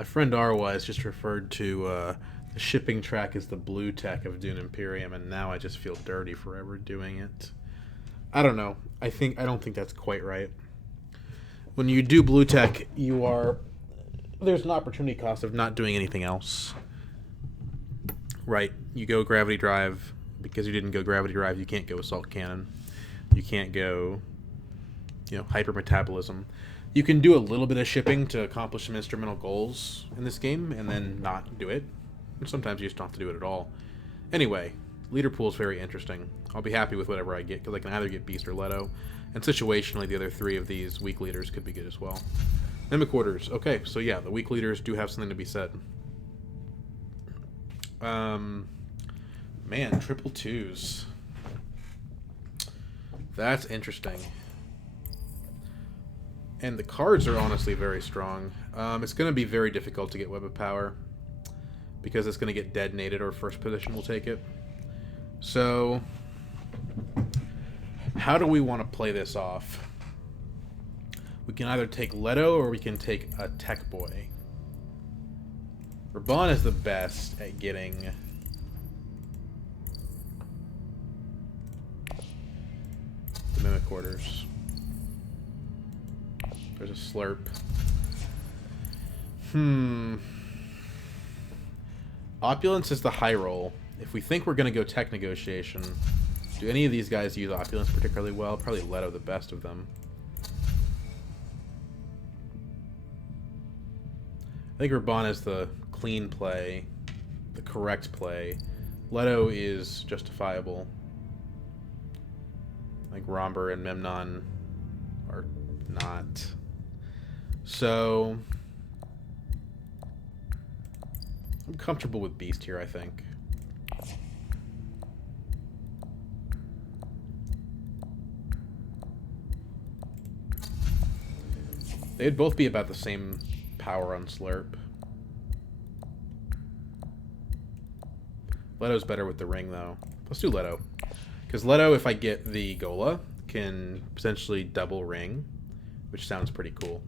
My friend Arwa has just referred to the shipping track as the blue tech of Dune Imperium, and now I just feel dirty forever doing it. I don't know. I don't think that's quite right. When you do blue tech, there's an opportunity cost of not doing anything else. Right? You go gravity drive because you didn't go gravity drive. You can't go assault cannon. You can't go, hypermetabolism. You can do a little bit of shipping to accomplish some instrumental goals in this game, and then not do it. And sometimes you just don't have to do it at all. Anyway, leader pool is very interesting. I'll be happy with whatever I get because I can either get Beast or Leto, and situationally, the other three of these weak leaders could be good as well. Mimic orders. Okay, so yeah, the weak leaders do have something to be said. Man, triple twos. That's interesting. And the cards are honestly very strong. It's going to be very difficult to get Web of Power because it's going to get detonated or first position will take it. So, how do we want to play this off? We can either take Leto or we can take a Tech Boy. Raban is the best at getting the Mimic orders. There's a Slurp. Opulence is the high roll. If we think we're going to go Tech Negotiation, do any of these guys use Opulence particularly well? Probably Leto the best of them. I think Raban is the clean play, the correct play. Leto is justifiable. Like Romber and Memnon are not. So I'm comfortable with Beast here, I think. They'd both be about the same power on Slurp. Leto's better with the ring, though. Let's do Leto. Because Leto, if I get the Gola, can potentially double ring, which sounds pretty cool.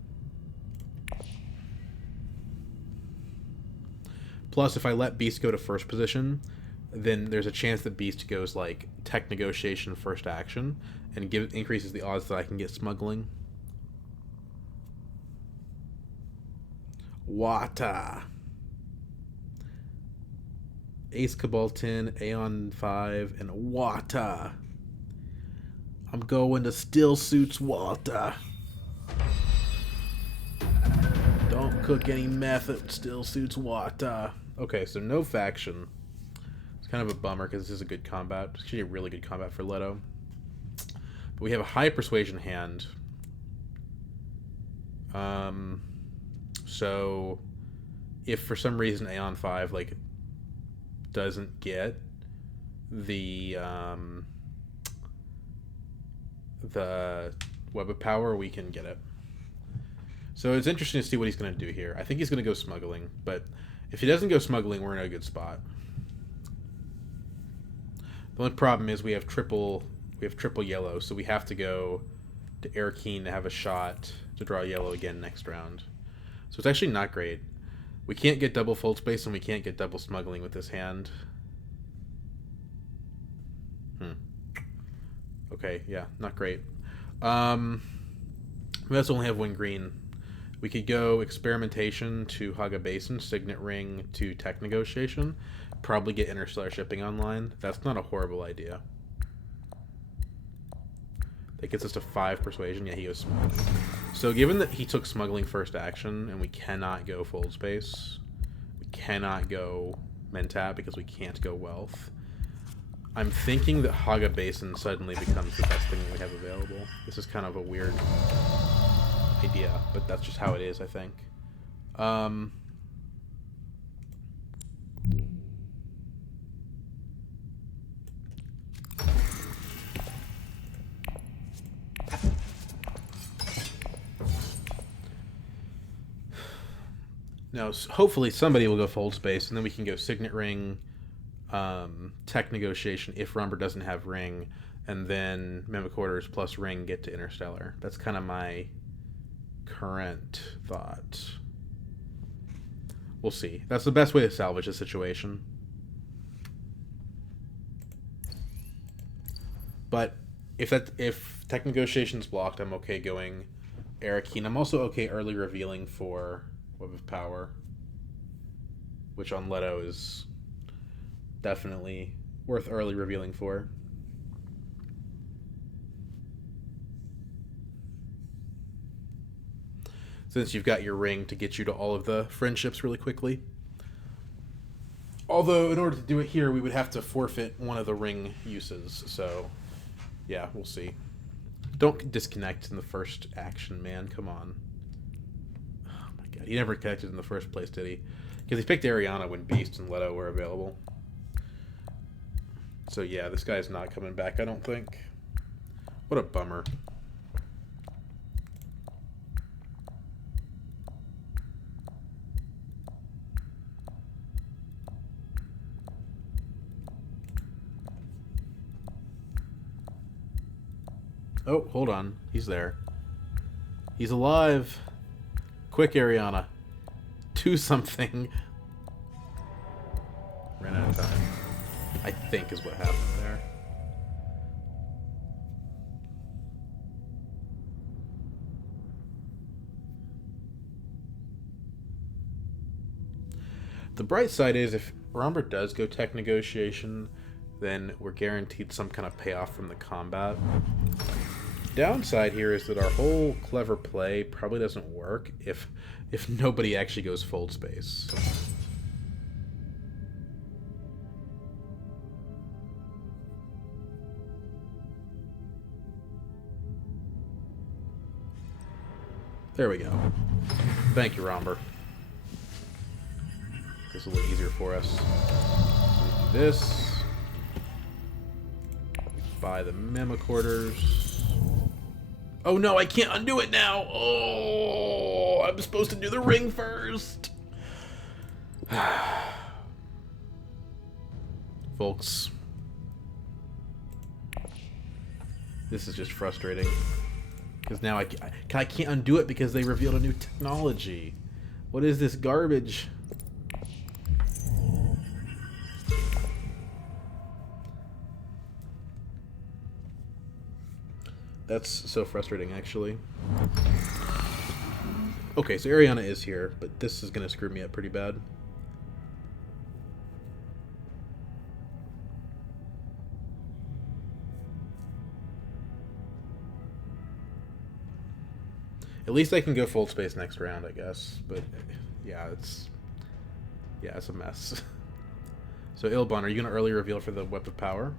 Plus, if I let Beast go to first position, then there's a chance that Beast goes like Tech Negotiation first action, and increases the odds that I can get smuggling. Wata. Ace Cabal 10, Aeon 5, and Wata. I'm going to Still Suits Wata. Don't cook any meth at Still Suits Wata. Okay, so no faction. It's kind of a bummer because this is a good combat. It's actually a really good combat for Leto. But we have a high persuasion hand. So if for some reason Aeon 5 doesn't get the Web of Power, we can get it. So it's interesting to see what he's going to do here. I think he's going to go smuggling, but if he doesn't go smuggling, we're in a good spot. The only problem is we have triple yellow, so we have to go to Airkeen to have a shot to draw yellow again next round. So it's actually not great. We can't get double fold space and we can't get double smuggling with this hand. Okay, yeah, not great. We also only have one green. We could go Experimentation to Haga Basin, Signet Ring to Tech Negotiation. Probably get Interstellar Shipping online. That's not a horrible idea. That gets us to 5 persuasion. Yeah, he goes smug. So given that he took smuggling first action and we cannot go fold space, we cannot go Mentat because we can't go wealth, I'm thinking that Haga Basin suddenly becomes the best thing we have available. This is kind of a weird idea, but that's just how it is, I think. Now, hopefully somebody will go fold space, and then we can go Signet Ring, Tech Negotiation if Rumber doesn't have Ring, and then Mimic Orders plus Ring get to Interstellar. That's kind of my current thought. We'll see. That's the best way to salvage the situation. But if tech negotiation's blocked, I'm okay going Arakeen. I'm also okay early revealing for Web of Power, which on Leto is definitely worth early revealing for. Since you've got your ring to get you to all of the friendships really quickly. Although, in order to do it here, we would have to forfeit one of the ring uses, so yeah, we'll see. Don't disconnect in the first action, man. Come on. Oh my god, he never connected in the first place, did he? Because he picked Ariana when Beast and Leto were available. So yeah, this guy's not coming back, I don't think. What a bummer. Oh, hold on. He's there. He's alive. Quick, Ariana. Do something. Ran out of time. I think is what happened there. The bright side is if Romber does go tech negotiation, then we're guaranteed some kind of payoff from the combat. Downside here is that our whole clever play probably doesn't work if nobody actually goes fold space. There we go. Thank you, Romber. This is a little easier for us. We do this. We buy the memocorders. Oh no, I can't undo it now! Oh, I'm supposed to do the ring first! Folks. This is just frustrating. Because now I can't undo it because they revealed a new technology. What is this garbage? That's so frustrating, actually. Okay, so Ariana is here, but this is going to screw me up pretty bad. At least I can go full space next round, I guess. But yeah, it's a mess. So Ilbon, are you going to early reveal for the Web of Power?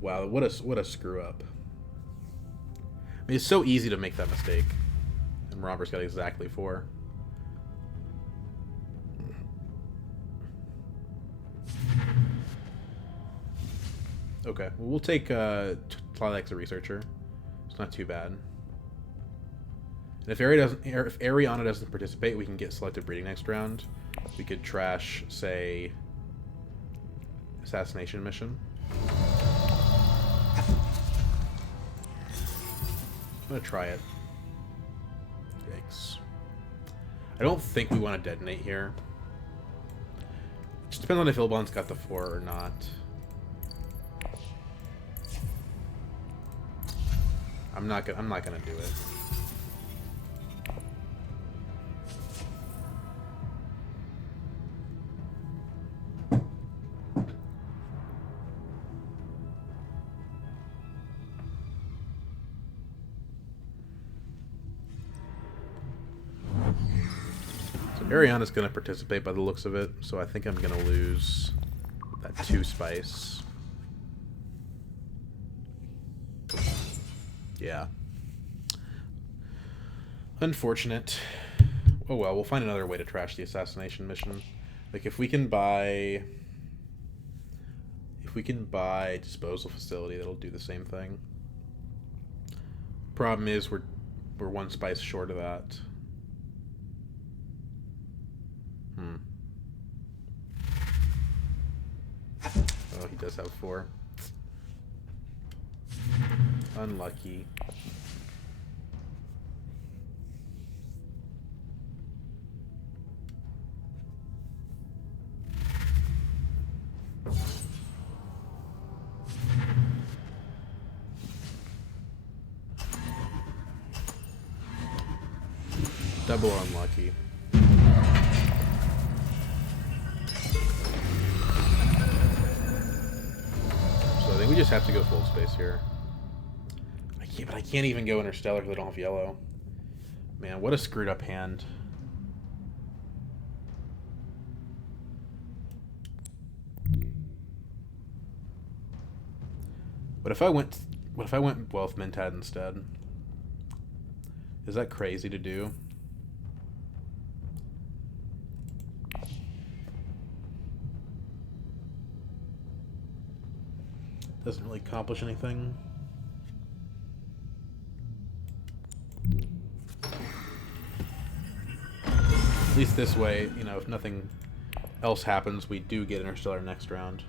Wow, what a screw up. I mean, it's so easy to make that mistake. And Robert's got exactly 4. Okay, well, we'll take Twilight's a researcher. It's not too bad. And if Ariana doesn't participate, we can get selective breeding next round. We could trash, say, assassination mission. I'm gonna try it. Yikes. I don't think we want to detonate here. It just depends on if Ilbon's got the 4 or not. I'm not gonna do it. Ariana's going to participate by the looks of it, so I think I'm going to lose that 2 spice. Yeah. Unfortunate. Oh well, we'll find another way to trash the assassination mission. Like if we can buy disposal facility, that'll do the same thing. Problem is we're We're one spice short of that. Oh, he does have 4. Unlucky. Double unlucky. So I think we just have to go full space here. But I can't even go Interstellar because I don't have yellow. Man, what a screwed up hand. What if I went Wealth Mentat instead? Is that crazy to do? Doesn't really accomplish anything. At least this way, you know, if nothing else happens, we do get Interstellar next round.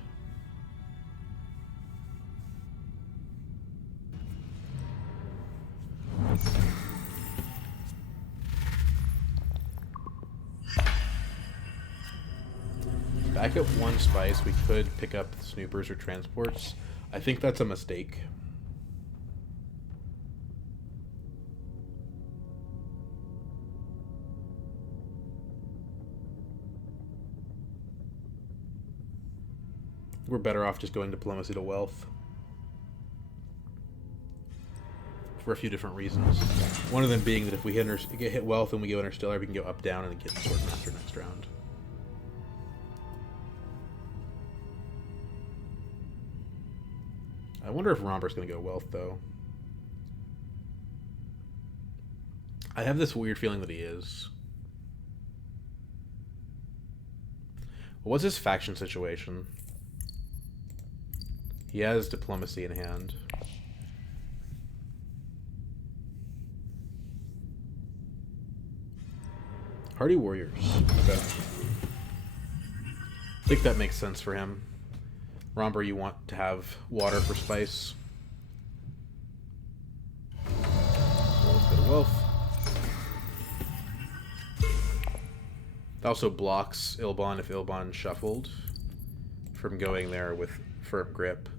Back at 1 spice, we could pick up snoopers or transports. I think that's a mistake. We're better off just going diplomacy to wealth. For a few different reasons. One of them being that if we get hit wealth and we go Interstellar, we can go up, down, and get Swordmaster next round. I wonder if Romber's going to go wealth, though. I have this weird feeling that he is. What's his faction situation? He has diplomacy in hand. Hardy Warriors. Okay. I think that makes sense for him. Romber, you want to have water for spice. So let's go to wealth. It also blocks Ilbon if Ilbon shuffled from going there with firm grip.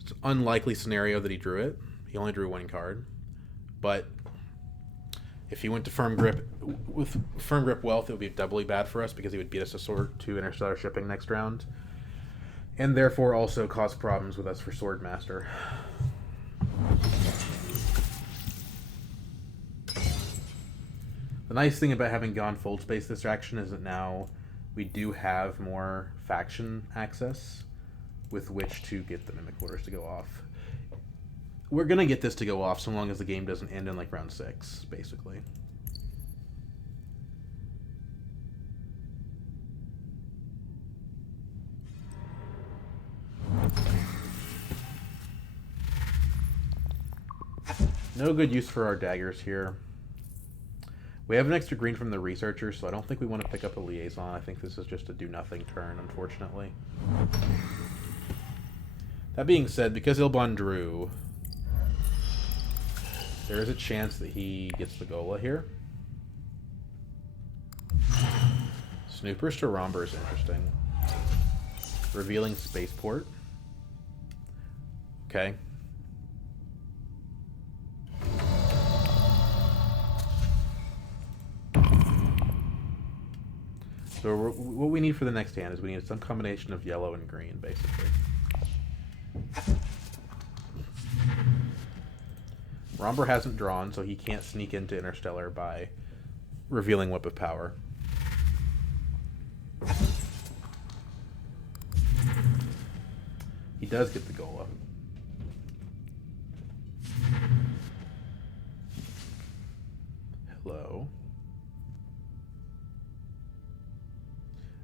It's an unlikely scenario that he drew it. He only drew 1 card. But if he went to firm grip with firm grip wealth, it would be doubly bad for us because he would beat us to Interstellar shipping next round. And therefore also cause problems with us for Swordmaster. The nice thing about having gone full space this action is that now we do have more faction access with which to get the Mimic Orders to go off. We're going to get this to go off so long as the game doesn't end in like round 6, basically. No good use for our daggers here. We have an extra green from the researcher, so I don't think we want to pick up a liaison. I think this is just a do-nothing turn, unfortunately. That being said, because Ilbon drew, there is a chance that he gets the Gola here. Snoopers to Romber is interesting. Revealing Spaceport. Okay. So what we need for the next hand is we need some combination of yellow and green, basically. Romber hasn't drawn, so he can't sneak into Interstellar by revealing Whip of Power. He does get the Gola. Hello.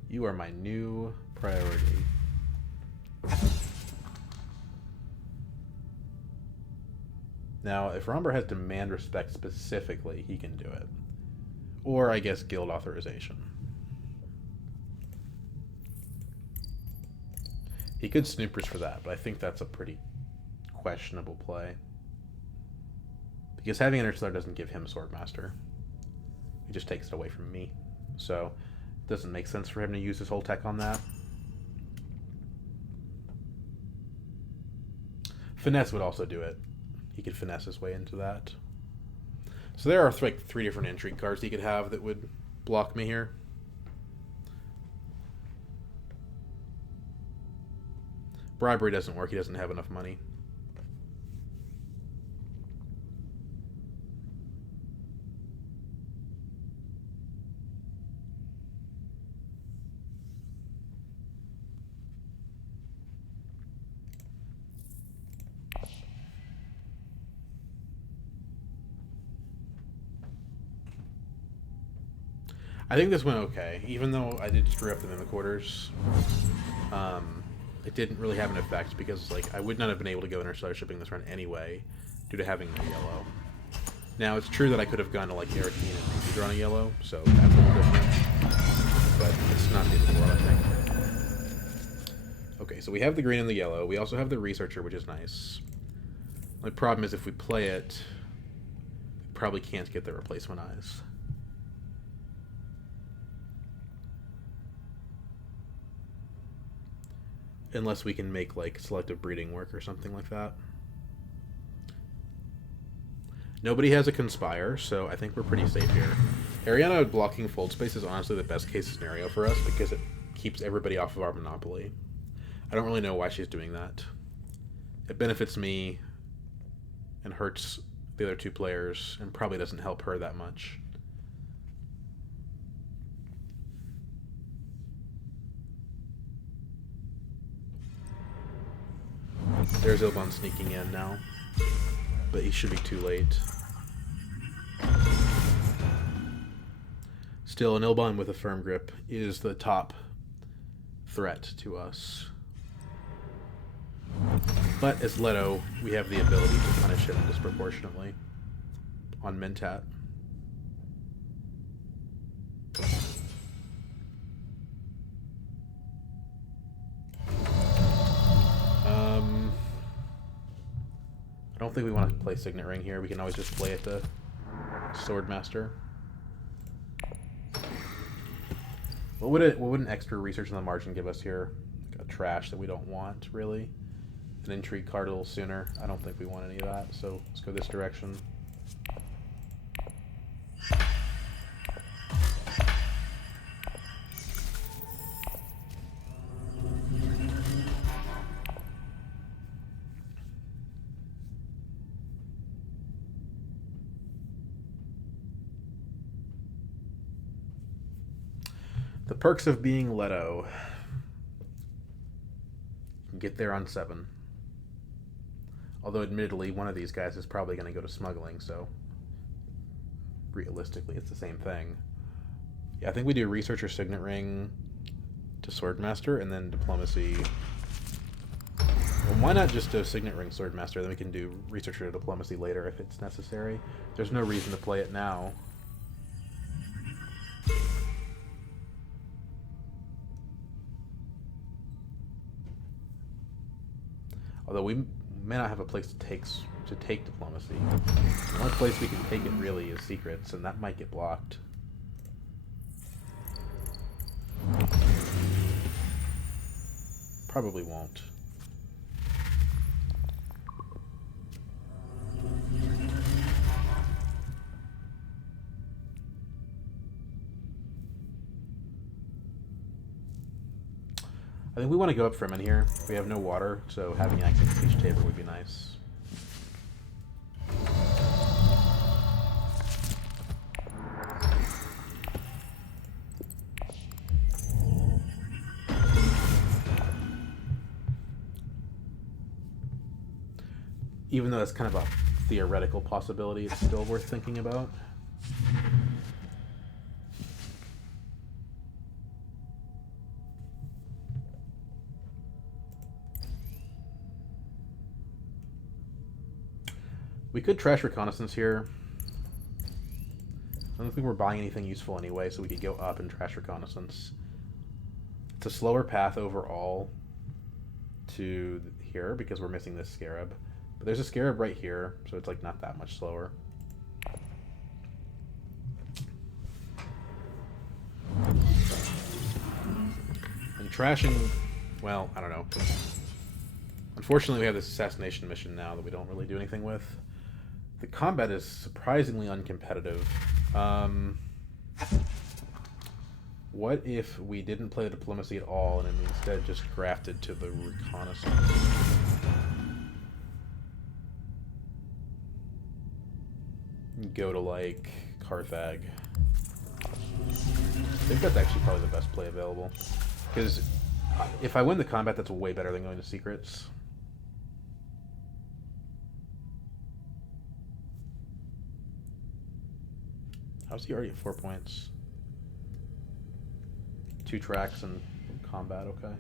You are my new priority. Now, if Romber has demand respect specifically, he can do it. Or, I guess, guild authorization. He could snoopers for that, but I think that's a pretty questionable play. Because having Interstellar doesn't give him Swordmaster. It just takes it away from me. So, it doesn't make sense for him to use his whole tech on that. Finesse would also do it. He could finesse his way into that. So there are like 3 different intrigue cards he could have that would block me here. Bribery doesn't work. He doesn't have enough money. I think this went okay, even though I did screw up the Mimic Quarters. It didn't really have an effect because, like, I would not have been able to go Interstellar shipping this run anyway due to having no yellow. Now, it's true that I could have gone to, like, Arakeen and maybe drawn a yellow, so that's a little different. But it's not the end of the world, I think. Okay, so we have the green and the yellow. We also have the Researcher, which is nice. The problem is if we play it, we probably can't get the replacement eyes. Unless we can make, like, selective breeding work or something like that. Nobody has a Conspire, so I think we're pretty safe here. Ariana blocking Fold Space is honestly the best case scenario for us because it keeps everybody off of our Monopoly. I don't really know why she's doing that. It benefits me and hurts the other 2 players and probably doesn't help her that much. There's Ilbon sneaking in now, but he should be too late. Still, an Ilbon with a firm grip is the top threat to us. But as Leto, we have the ability to punish him disproportionately on Mentat. I don't think we want to play Signet Ring here. We can always just play it to Swordmaster. What would an extra research on the margin give us here? Like a trash that we don't want, really. An intrigue card a little sooner. I don't think we want any of that, so let's go this direction. The perks of being Leto. You can get there on 7. Although, admittedly, one of these guys is probably going to go to smuggling, so realistically, it's the same thing. Yeah, I think we do Researcher Signet Ring to Swordmaster, and then Diplomacy. Well, why not just do Signet Ring Swordmaster, then we can do Researcher to Diplomacy later if it's necessary. There's no reason to play it now. Although we may not have a place to take Diplomacy. The only place we can take it really is Secrets, and that might get blocked. Probably won't. I think we want to go up Fremen here. We have no water, so having access to each table would be nice. Even though that's kind of a theoretical possibility, it's still worth thinking about. We could trash reconnaissance here. I don't think we're buying anything useful anyway, so we could go up and trash reconnaissance. It's a slower path overall to here because we're missing this scarab. But there's a scarab right here, so it's like not that much slower. And trashing, well, I don't know. Unfortunately, we have this assassination mission now that we don't really do anything with. The combat is surprisingly uncompetitive. What if we didn't play diplomacy at all and instead just grafted to the reconnaissance? Go to, like, Carthage. I think that's actually probably the best play available. Because if I win the combat, that's way better than going to secrets. How's he already at 4 points? 2 tracks and combat, okay.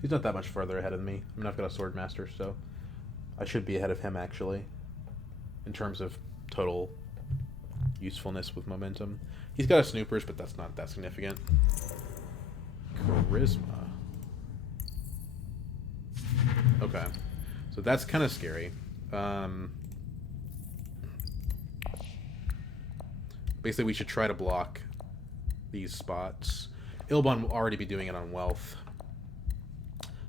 He's not that much further ahead of me. I mean, I've got a sword master, so I should be ahead of him, actually, in terms of total usefulness with momentum. He's got a snoopers, but that's not that significant. Charisma. Okay. So that's kind of scary. Basically, we should try to block these spots. Ilbon will already be doing it on wealth.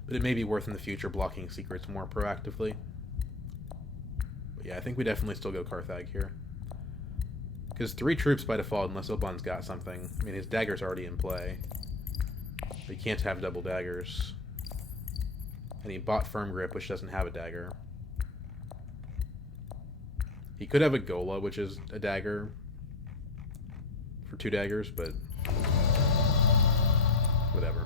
But it may be worth in the future blocking secrets more proactively. But yeah, I think we definitely still go Carthage here. Because 3 troops by default, unless Ilbon's got something. I mean, his dagger's already in play. But he can't have double daggers. And he bought Firm Grip, which doesn't have a dagger. He could have a Gola, which is a dagger. For 2 daggers, but whatever.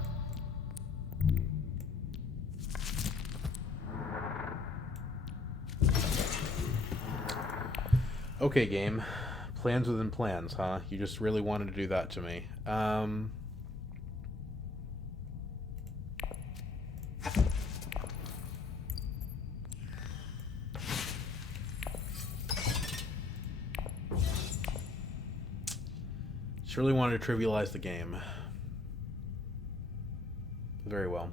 Okay, game. Plans within plans, huh? You just really wanted to do that to me. Just really wanted to trivialize the game. Very well.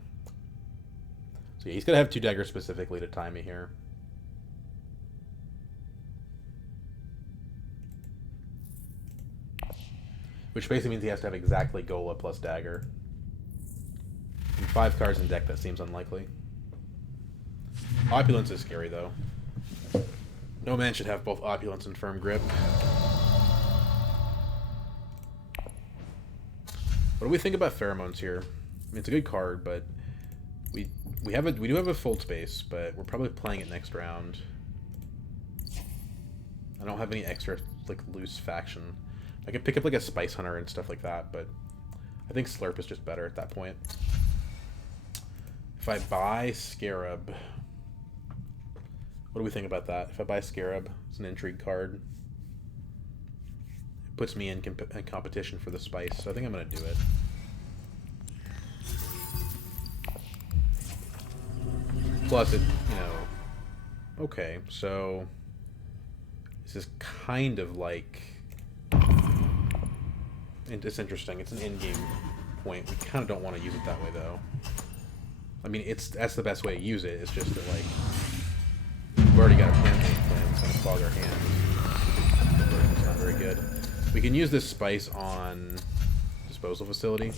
So yeah, he's gonna have 2 daggers specifically to tie me here. Which basically means he has to have exactly Gola plus dagger. And 5 cards in deck, that seems unlikely. Opulence is scary, though. No man should have both Opulence and Firm Grip. What do we think about Pheromones here? I mean, it's a good card, but we do have a Fold Space, but we're probably playing it next round. I don't have any extra, like, loose faction. I could pick up, like, a Spice Hunter and stuff like that, but I think Slurp is just better at that point. If I buy Scarab, what do we think about that? If I buy Scarab, it's an intrigue card. It puts me in competition for the Spice, so I think I'm going to do it. Plus, it, you know... Okay, so... This is kind of like... It's interesting. It's an in-game point. We kind of don't want to use it that way, though. I mean, that's the best way to use it. It's just that, like, we've already got a plan that's going to clog our hands. It's not very good. We can use this Spice on Disposal Facility.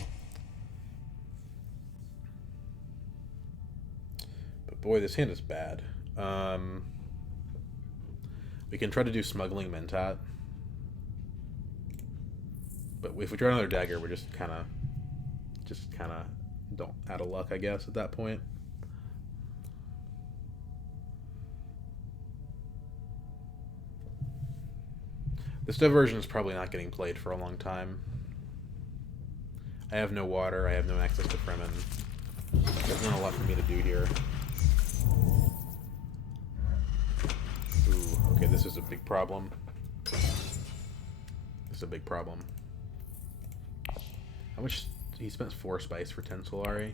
But boy, this hand is bad. We can try to do Smuggling Mentat. But if we draw another dagger, we're just kind of don't out of luck, I guess, at that point. This diversion is probably not getting played for a long time. I have no water. I have no access to Fremen. There's not a lot for me to do here. Ooh, okay, this is a big problem. This is a big problem. How much? He spent 4 spice for 10 Solari.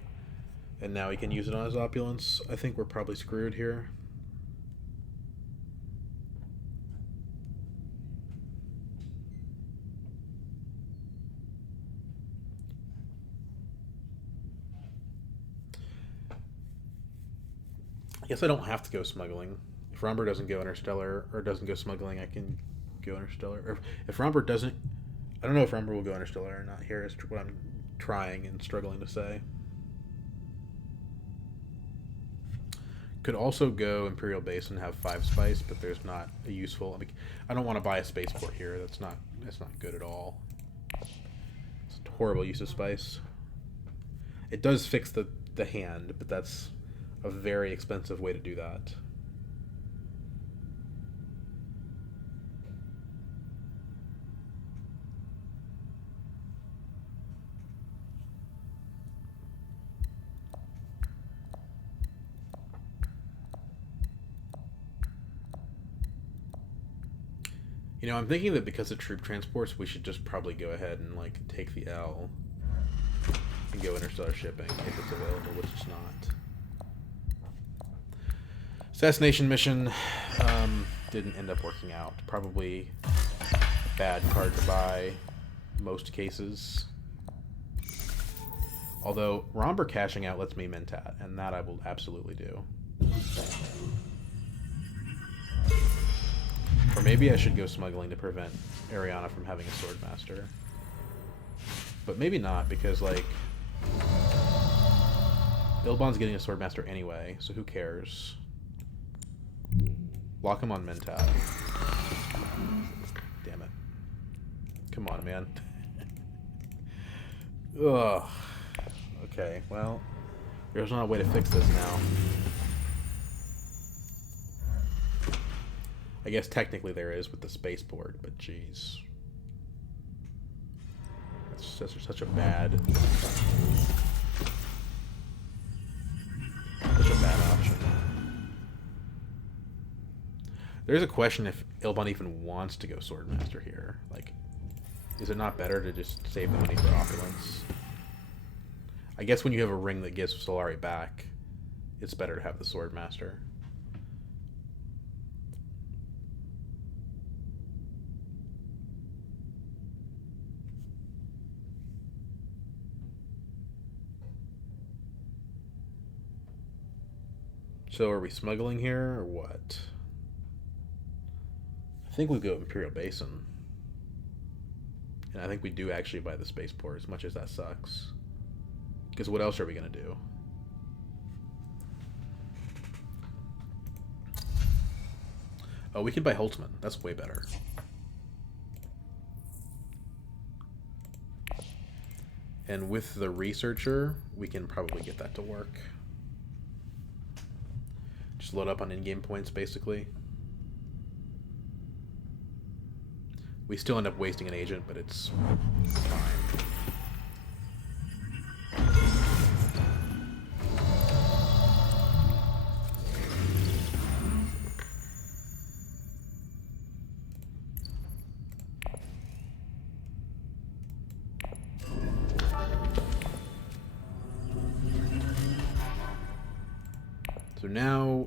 And now he can use it on his opulence. I think we're probably screwed here. Guess I don't have to go smuggling. If Romber doesn't go interstellar or doesn't go smuggling, I can go interstellar. Or if Romber doesn't, I don't know if Romber will go interstellar or not. Here is what I'm trying and struggling to say. Could also go Imperial Base and have 5 spice, but there's not a useful. I don't want to buy a spaceport here. That's not good at all. It's a horrible use of spice. It does fix the hand, but that's a very expensive way to do that. You know, I'm thinking that because of troop transports, we should just probably go ahead and, like, take the L and go interstellar shipping if it's available, which it's not. Assassination mission didn't end up working out. Probably a bad card to buy most cases. Although, Romber cashing out lets me Mentat, and that I will absolutely do. Or maybe I should go smuggling to prevent Ariana from having a Swordmaster. But maybe not, because, like, Ilbon's getting a Swordmaster anyway, so who cares? Lock him on Mentat. Damn it. Come on, man. Ugh. Okay, well, there's not a way to fix this now. I guess technically there is with the spaceport, but jeez. That's such a bad option. There's a question if Ilbon even wants to go Swordmaster here. Like, is it not better to just save the money for opulence? I guess when you have a ring that gives Solari back, it's better to have the Swordmaster. So are we smuggling here, or what? I think we go Imperial Basin. And I think we do actually buy the spaceport, as much as that sucks. Because what else are we going to do? Oh, we can buy Holtzman. That's way better. And with the Researcher, we can probably get that to work. Just load up on in-game points, basically. We still end up wasting an agent, but it's fine. So now,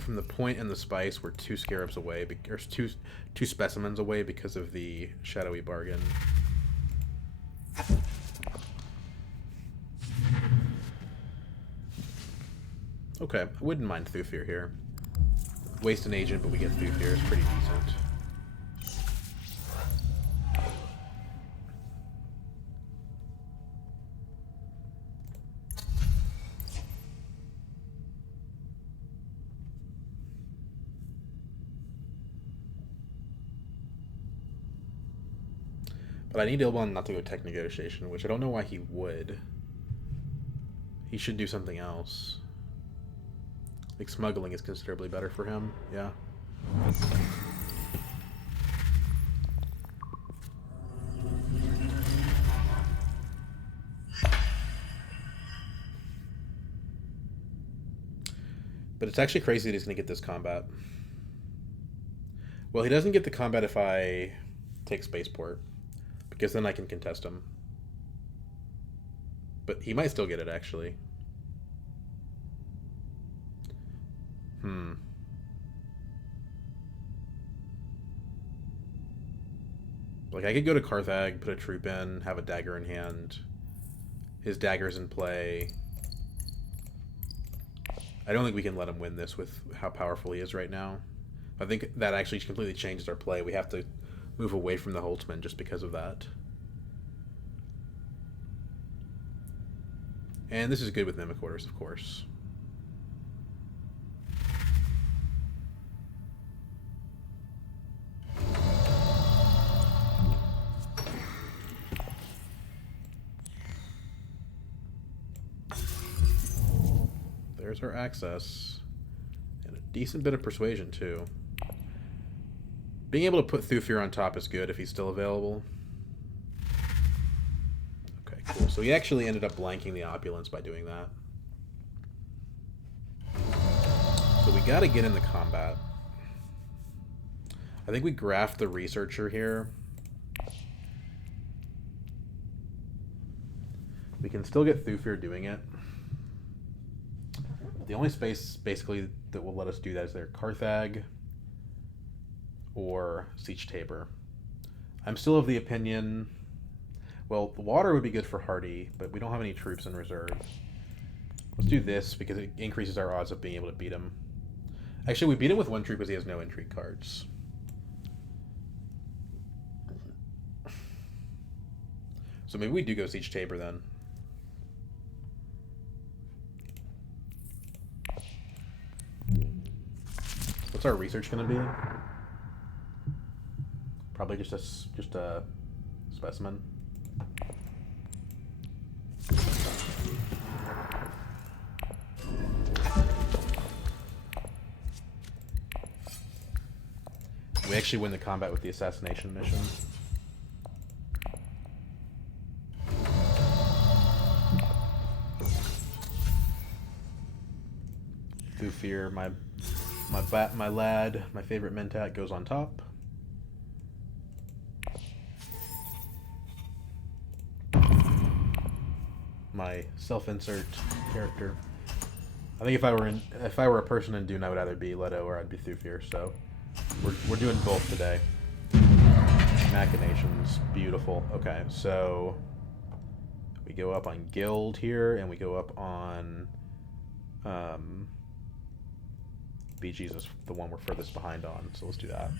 from the point and the spice, we're 2 scarabs away, or two specimens away because of the shadowy bargain. Okay, I wouldn't mind Thufir here. Waste an agent, but we get Thufir. It's pretty decent. But I need Ilbon not to go tech negotiation, which I don't know why he would. He should do something else. Like, smuggling is considerably better for him, yeah. But it's actually crazy that he's going to get this combat. Well, he doesn't get the combat if I take Spaceport, because then I can contest him. But he might still get it, actually. Like, I could go to Carthag, put a troop in, have a dagger in hand. His dagger's in play. I don't think we can let him win this with how powerful he is right now. I think that actually completely changes our play. We have to move away from the Holtzman just because of that. And this is good with Mimic Orders, of course. There's our access. And a decent bit of persuasion, too. Being able to put Thufir on top is good if he's still available. Okay, cool. So he actually ended up blanking the Opulence by doing that. So we gotta get in the combat. I think we graft the Researcher here. We can still get Thufir doing it. The only space, basically, that will let us do that is either Carthag or Siege Tabor. I'm still of the opinion... Well, the water would be good for Hardy, but we don't have any troops in reserve. Let's do this, because it increases our odds of being able to beat him. Actually, we beat him with one troop because he has no intrigue cards. So maybe we do go Siege Tabor then. What's our research going to be? Probably just a specimen. We actually win the combat with the assassination mission. Thufir, my lad, my favorite Mentat, goes on top. My self-insert character. I think if I were a person in Dune, I would either be Leto or I'd be Thufir. So we're doing both today. Machinations, beautiful. Okay, so we go up on Guild here, and we go up on. BG's is the one we're furthest behind on, so let's do that.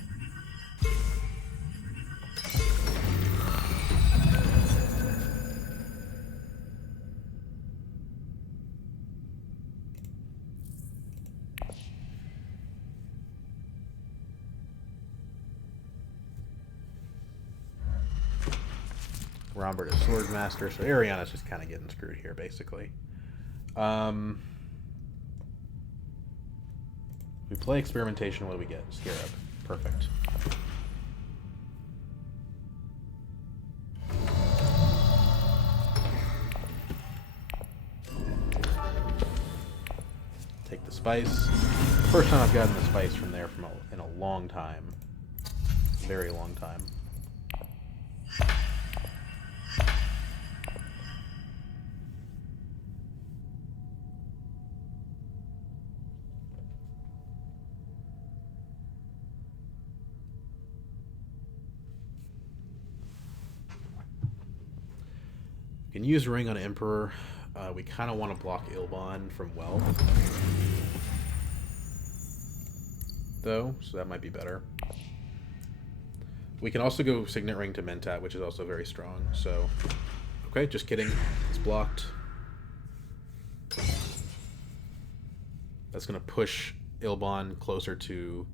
Rombert is Swordmaster, so Ariana's just kind of getting screwed here, basically. We play Experimentation, what do we get? Scarab. Perfect. Take the spice. First time I've gotten the spice from there in a long time. Very long time. We can use Ring on Emperor. We kind of want to block Ilbon from Wealth, though, so that might be better. We can also go Signet Ring to Mentat, which is also very strong, so... Okay, just kidding. It's blocked. That's going to push Ilbon closer to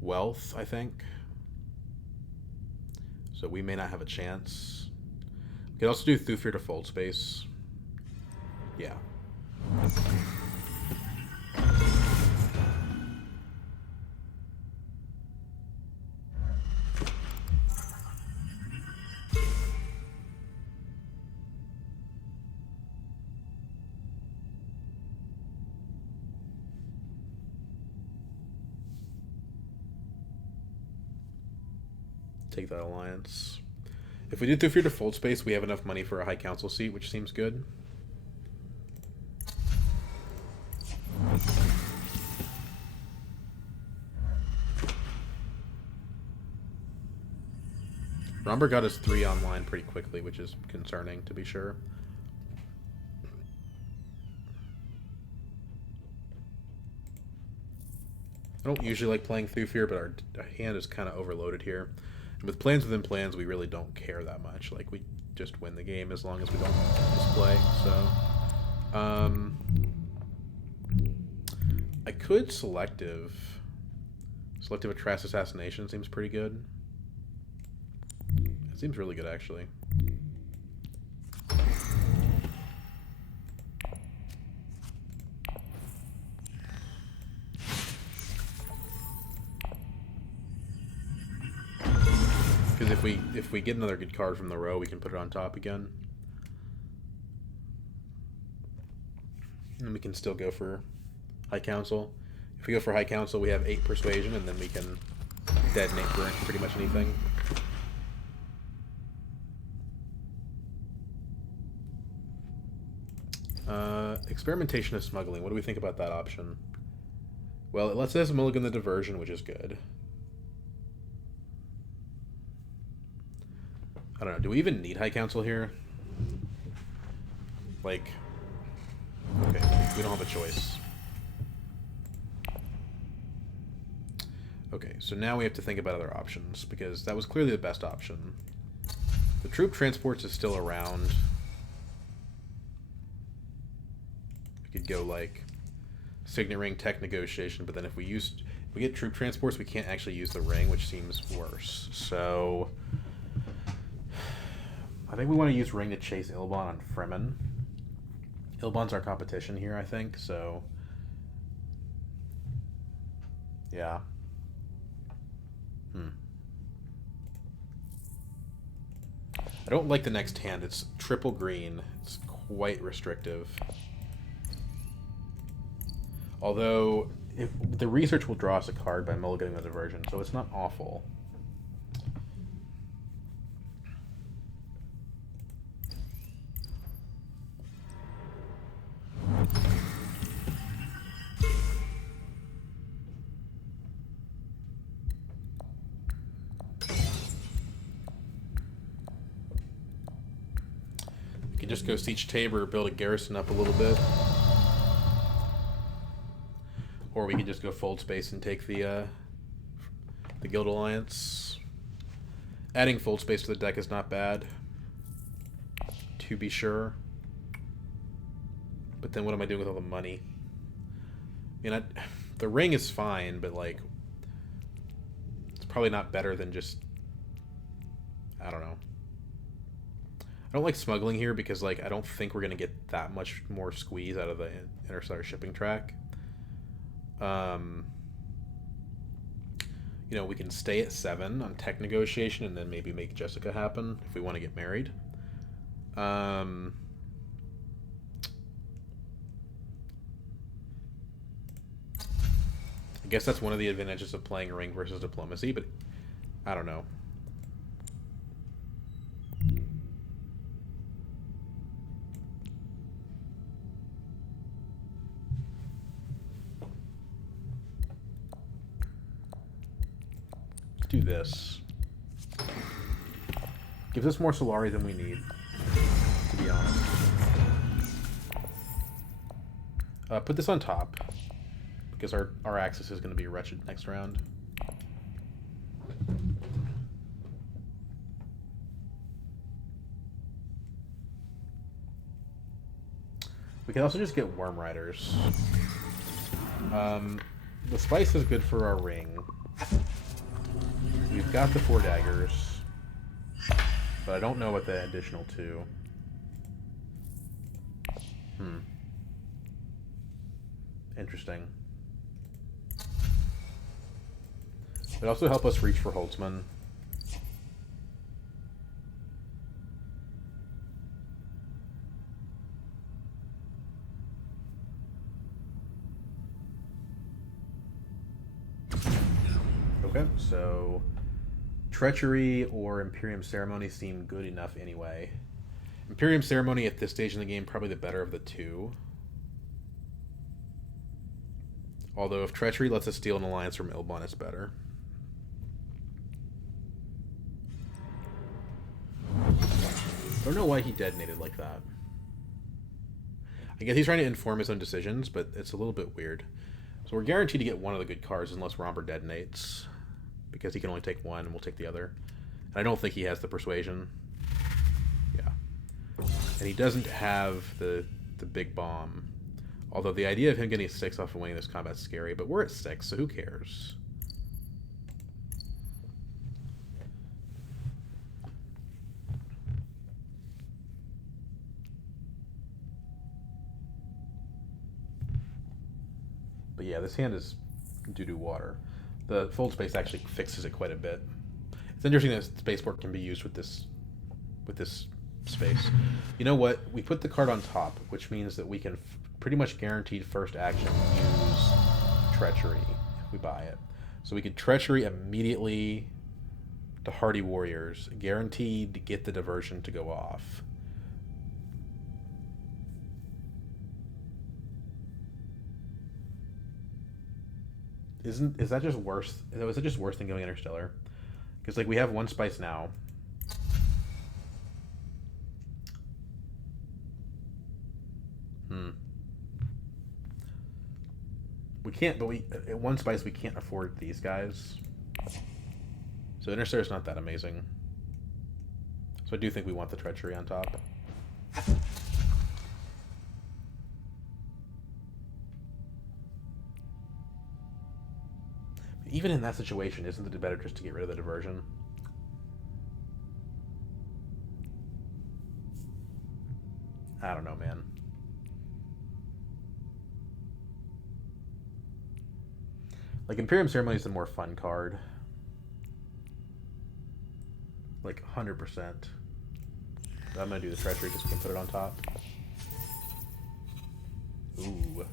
Wealth, I think. So we may not have a chance. We can also do Thufir to Fold Space. Yeah. Take that alliance. If we do Thufir to Fold Space, we have enough money for a High Council seat, which seems good. Romber got us 3 online pretty quickly, which is concerning, to be sure. I don't usually like playing through fear, but our hand is kind of overloaded here. And with plans within plans, we really don't care that much. Like, we just win the game as long as we don't display. So, I could selective. Selective Atras Assassination seems pretty good. It seems really good, actually. Because if we get another good card from the row, we can put it on top again. And we can still go for High Council. If we go for High Council, we have 8 Persuasion, and then we can detonate for pretty much anything. Experimentation of Smuggling. What do we think about that option? Well, it lets us mulligan the Diversion, which is good. I don't know. Do we even need High Council here? Like, okay, we don't have a choice. Okay, so now we have to think about other options, because that was clearly the best option. The Troop Transports is still around. We could go, like, Signet Ring, Tech Negotiation, but then if we get Troop Transports, we can't actually use the Ring, which seems worse. So I think we want to use Ring to chase Ilbon on Fremen. Ilbon's our competition here, I think, so yeah. I don't like the next hand. It's triple green. It's quite restrictive. Although, if the research will draw us a card by mulliganing the Diversion, so it's not awful. We can just go Siege Tabor, build a garrison up a little bit. Or we could just go Fold Space and take the Guild Alliance. Adding Fold Space to the deck is not bad, to be sure. But then what am I doing with all the money? I mean, the Ring is fine, but, like, it's probably not better than just, I don't know. I don't like smuggling here because, like, I don't think we're going to get that much more squeeze out of the Interstellar Shipping Track. You know, we can stay at 7 on Tech Negotiation and then maybe make Jessica happen if we want to get married. I guess that's one of the advantages of playing Ring versus Diplomacy, but I don't know. Do this. Gives us more Solari than we need, to be honest. Put this on top, because our Axis is going to be wretched next round. We can also just get Worm Riders. The Spice is good for our Ring. We've got the 4 daggers, but I don't know what the additional 2. Interesting. It also help us reach for Holtzman. Okay, so Treachery or Imperium Ceremony seem good enough anyway. Imperium Ceremony at this stage in the game, probably the better of the 2. Although if Treachery lets us steal an alliance from Ilbon, it's better. I don't know why he detonated like that. I guess he's trying to inform his own decisions, but it's a little bit weird. So we're guaranteed to get one of the good cards unless Romper detonates, because he can only take one and we'll take the other. And I don't think he has the Persuasion. Yeah. And he doesn't have the big bomb. Although the idea of him getting 6 off of winning this combat's scary, but we're at 6, so who cares? But yeah, this hand is doo-doo water. The fold space actually fixes it quite a bit. It's interesting that Spaceport can be used with this space. You know what? We put the card on top, which means that we can pretty much guaranteed first action use Treachery if we buy it. So we could Treachery immediately to Hardy Warriors, guaranteed to get the diversion to go off. Is that just worse? Is it just worse than going Interstellar? Because like we have one spice now. We can't, but at one spice we can't afford these guys. So Interstellar is not that amazing. So I do think we want the Treachery on top. Even in that situation, isn't it better just to get rid of the diversion? I don't know, man. Like, Imperium Ceremony is the more fun card. Like, 100%. I'm gonna do the Treachery because we can put it on top. Ooh.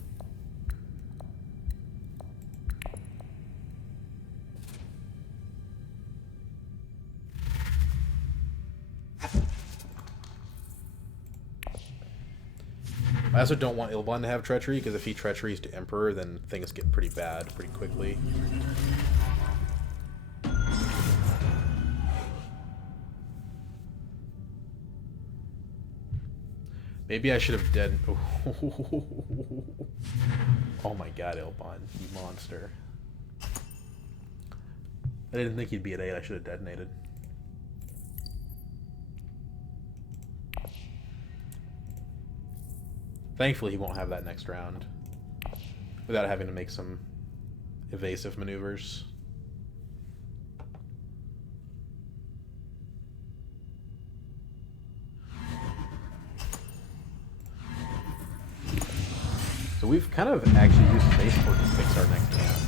I also don't want Ilbon to have Treachery, because if he Treacheries to Emperor, then things get pretty bad pretty quickly. Maybe I should have dead... Oh my god, Ilbon, you monster. I didn't think he'd be at 8, I should have detonated. Thankfully, he won't have that next round without having to make some evasive maneuvers. So we've kind of actually used Spaceport to fix our next hand.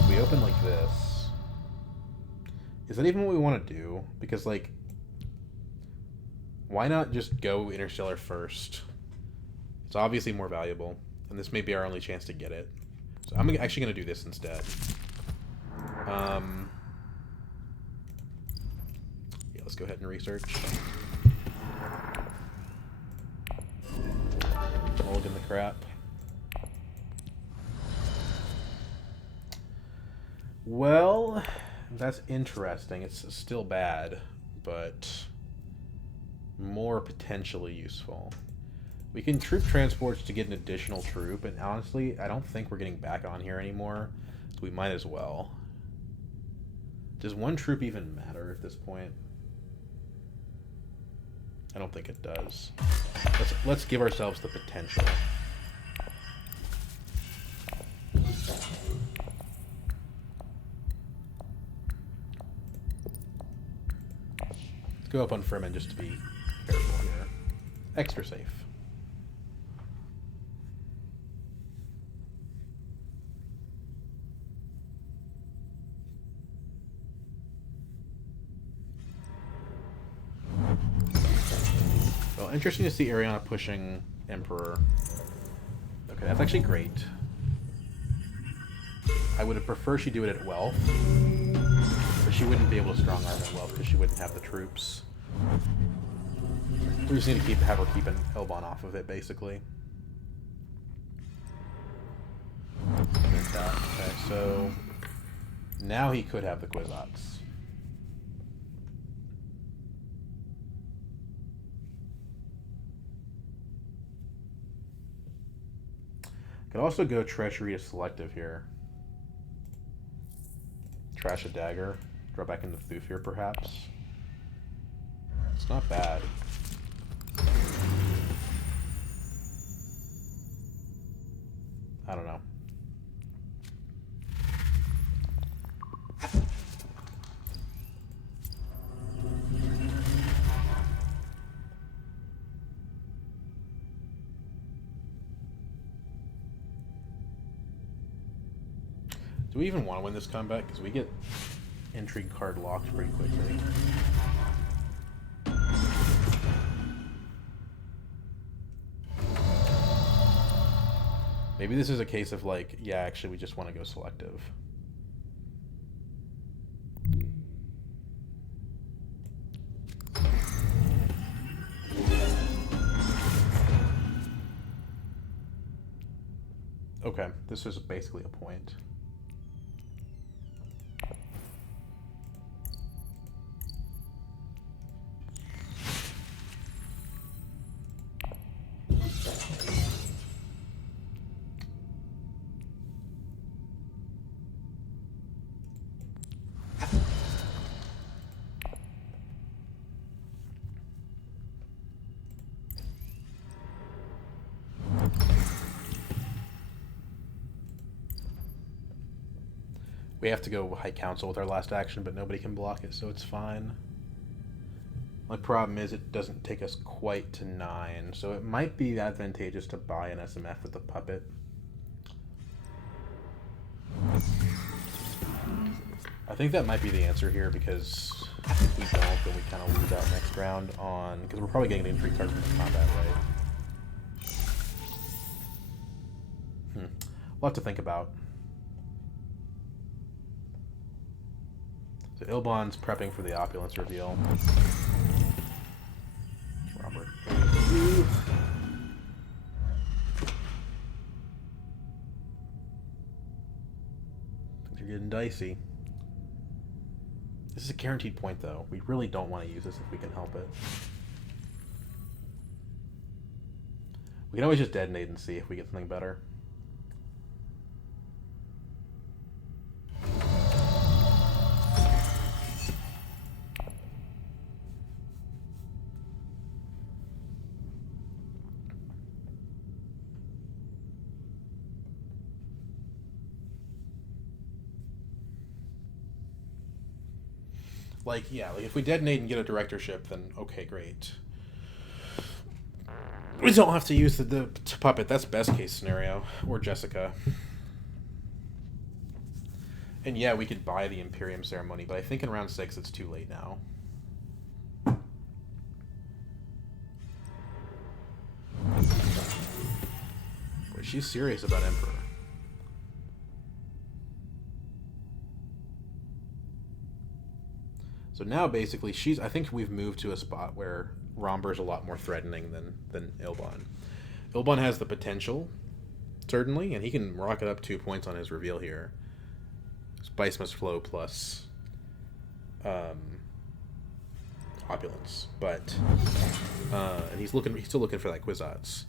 If we open like this, is that even what we want to do? Because, like, why not just go Interstellar first? It's obviously more valuable, and this may be our only chance to get it. So I'm actually going to do this instead. Yeah, let's go ahead and research. Mulligan the crap. Well, that's interesting. It's still bad, but more potentially useful. We can troop transports to get an additional troop, and honestly, I don't think we're getting back on here anymore, so we might as well. Does one troop even matter at this point? I don't think it does. Let's give ourselves the potential. Let's go up on Fremen just to be careful here. Extra safe. Well, interesting to see Ariana pushing Emperor. Okay, that's actually great. I would have preferred she do it at Wealth, but she wouldn't be able to strong arm at Wealth because she wouldn't have the troops. We just need to have her keeping Elbon off of it, basically. Okay, so now he could have the Kwisatz. Could also go treachery to selective here. Trash a dagger. Draw back into Thufir, perhaps. It's not bad. I don't know. Do we even want to win this combat? Because we get intrigue card locked pretty quickly. Maybe this is a case of like, yeah, actually we just want to go selective. Okay, this is basically a point. We have to go High Council with our last action, but nobody can block it, so it's fine. My problem is it doesn't take us quite to 9, so it might be advantageous to buy an SMF with the puppet. I think that might be the answer here, because if we don't, then we kind of lose out next round on... Because we're probably getting an intrigue card from the combat, right? A lot to think about. So Ilbon's prepping for the opulence reveal. Robert. Things are getting dicey. This is a guaranteed point, though. We really don't want to use this if we can help it. We can always just detonate and see if we get something better. Like, yeah, like if we detonate and get a directorship, then okay, great. We don't have to use the puppet. That's best case scenario. Or Jessica. And yeah, we could buy the Imperium ceremony, but I think in round 6 it's too late now. Boy, she's serious about Emperor. So now basically I think we've moved to a spot where Romber's a lot more threatening than Ilbon. Ilbon has the potential, certainly, and he can rocket up 2 points on his reveal here. Spice must flow plus opulence, but and he's still looking for that Kwisatz.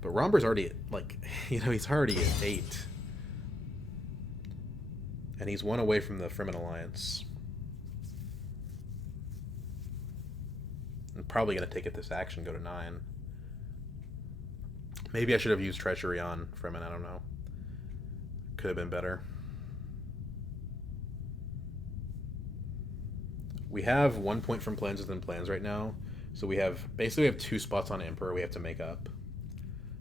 But Romber's already at, like, he's already at 8. And he's 1 away from the Fremen Alliance. I'm probably going to take it this action, go to 9. Maybe I should have used Treachery on Fremen, I don't know. Could have been better. We have 1 point from plans within plans right now. So we have 2 spots on Emperor we have to make up.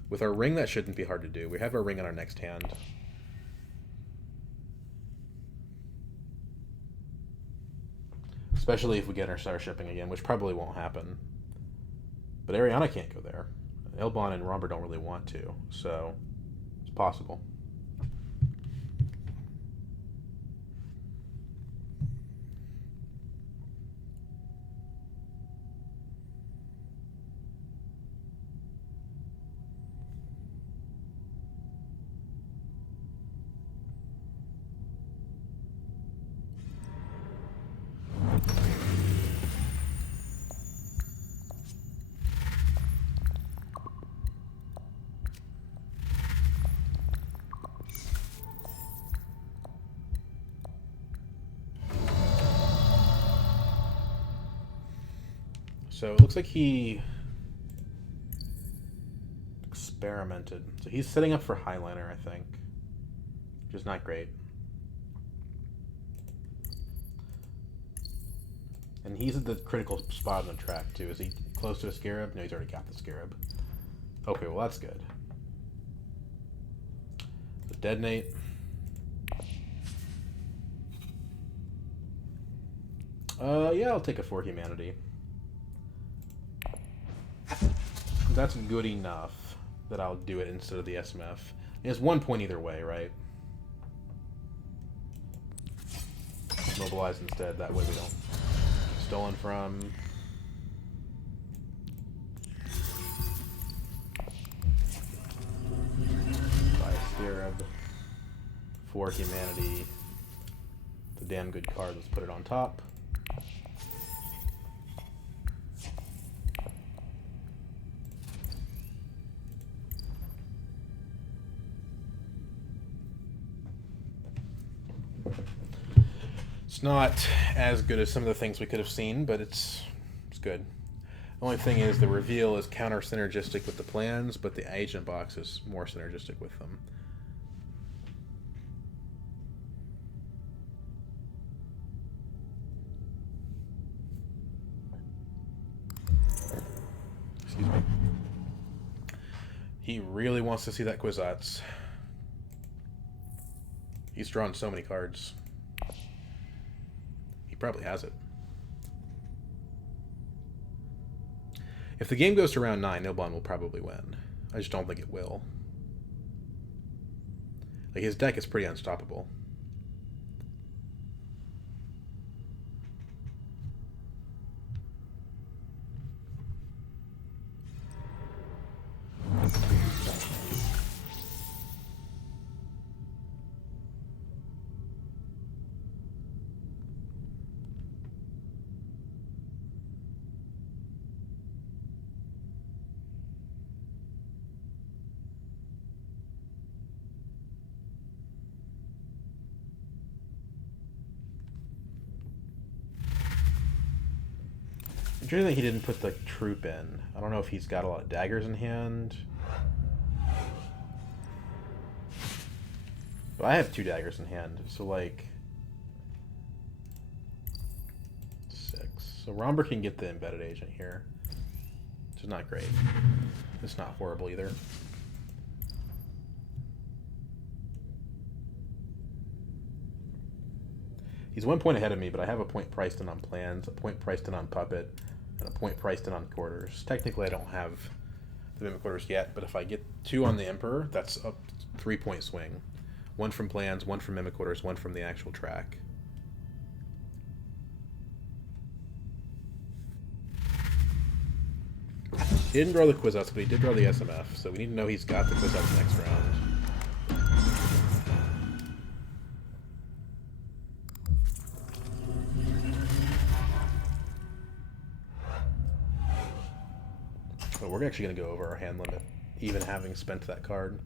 With our ring, that shouldn't be hard to do. We have our ring on our next hand. Especially if we get our star shipping again, which probably won't happen. But Ariana can't go there. Ilbon and Romber don't really want to, so it's possible. So it looks like he experimented. So he's setting up for Highliner, I think, which is not great. And he's at the critical spot on the track, too. Is he close to a Scarab? No, he's already got the Scarab. Okay, well, that's good. So detonate. Yeah, I'll take a 4 humanity. That's good enough that I'll do it instead of the SMF. It's 1 point either way, right? Mobilize instead, that way we don't get stolen from. Buy Scarab. 4 humanity. It's a damn good card, let's put it on top. It's not as good as some of the things we could have seen, but it's good. The only thing is the reveal is counter-synergistic with the plans, but the agent box is more synergistic with them. Excuse me. He really wants to see that Kwisatz. He's drawn so many cards. He probably has it. If the game goes to round 9, Nilbon will probably win. I just don't think it will. Like, his deck is pretty unstoppable. Interesting that he didn't put the troop in. I don't know if he's got a lot of daggers in hand. But I have 2 daggers in hand, so like 6. So Romber can get the embedded agent here, which is not great. It's not horrible either. He's 1 point ahead of me, but I have a point priced in on plans, a point priced in on puppet, and a point priced in on quarters. Technically, I don't have the Mimic quarters yet, but if I get 2 on the Emperor, that's a 3-point swing. 1 from plans, 1 from Mimic quarters, 1 from the actual track. He didn't draw the Kwisatz, but he did draw the SMF, so we need to know he's got the Kwisatz next round. But we're actually going to go over our hand limit, even having spent that card.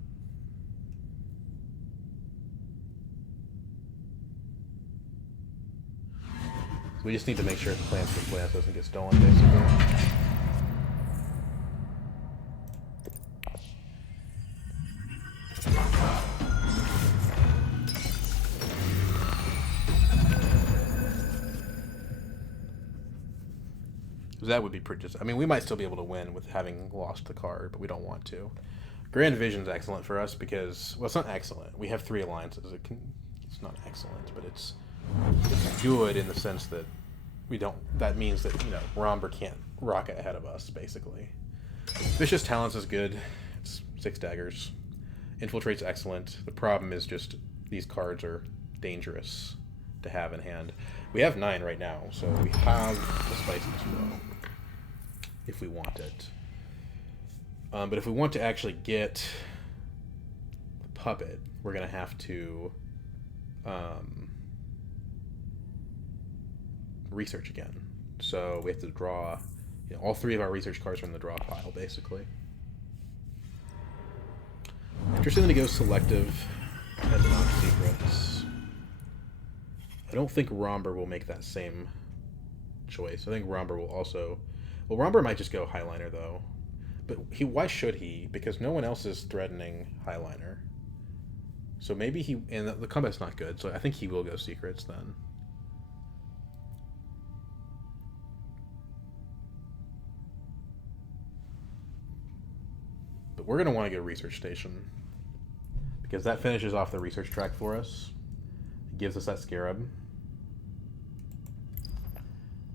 So we just need to make sure the plans for plans doesn't get stolen, basically. That would be pretty. I mean, we might still be able to win with having lost the card, but we don't want to. Grand Vision's excellent for us because, well, it's not excellent. We have 3 alliances. It's not excellent, but it's good in the sense that we don't. That means that, you know, Romber can't rocket ahead of us, basically. Vicious Talents is good. It's 6 daggers. Infiltrate's excellent. The problem is just these cards are dangerous to have in hand. We have 9 right now, so we have the Spicy Swirl if we want it. But if we want to actually get the puppet, we're going to have to research again. So we have to draw, you know, all 3 of our research cards are in the draw pile, basically. Interesting that he goes selective as non-secrets. I don't think Romber will make that same choice. I think Romber will also... Well, Romber might just go Highliner, though. But why should he? Because no one else is threatening Highliner. So maybe he... And the combat's not good, so I think he will go Secrets, then. But we're going to want to go Research Station. Because that finishes off the research track for us. It gives us that Scarab.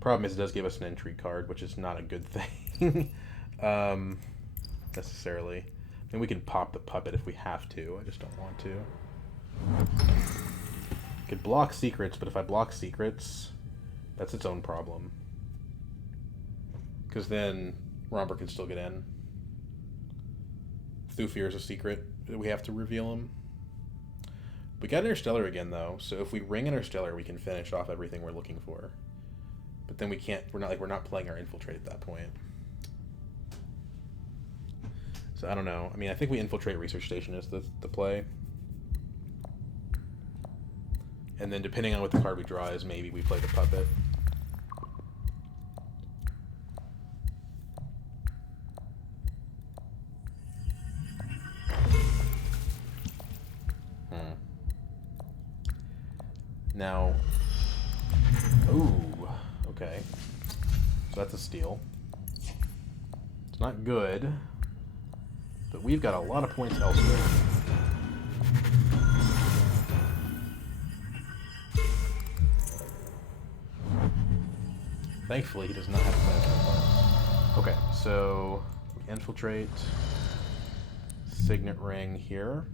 Problem is it does give us an intrigue card, which is not a good thing. Necessarily. And we can pop the puppet if we have to. I just don't want to. I could block Secrets, but if I block Secrets, that's its own problem. Because then Romber can still get in. Thufir is a secret. We have to reveal him. We got Interstellar again, though, so if we ring Interstellar, we can finish off everything we're looking for. But then we can't. We're not playing our Infiltrate at that point. So I don't know. I mean, I think we Infiltrate Research Station is the play. And then depending on what the card we draw is, maybe we play the puppet. Now, ooh, okay. So that's a steal. It's not good, but we've got a lot of points elsewhere. Thankfully, he does not have plans. Okay, so Infiltrate, Signet Ring here.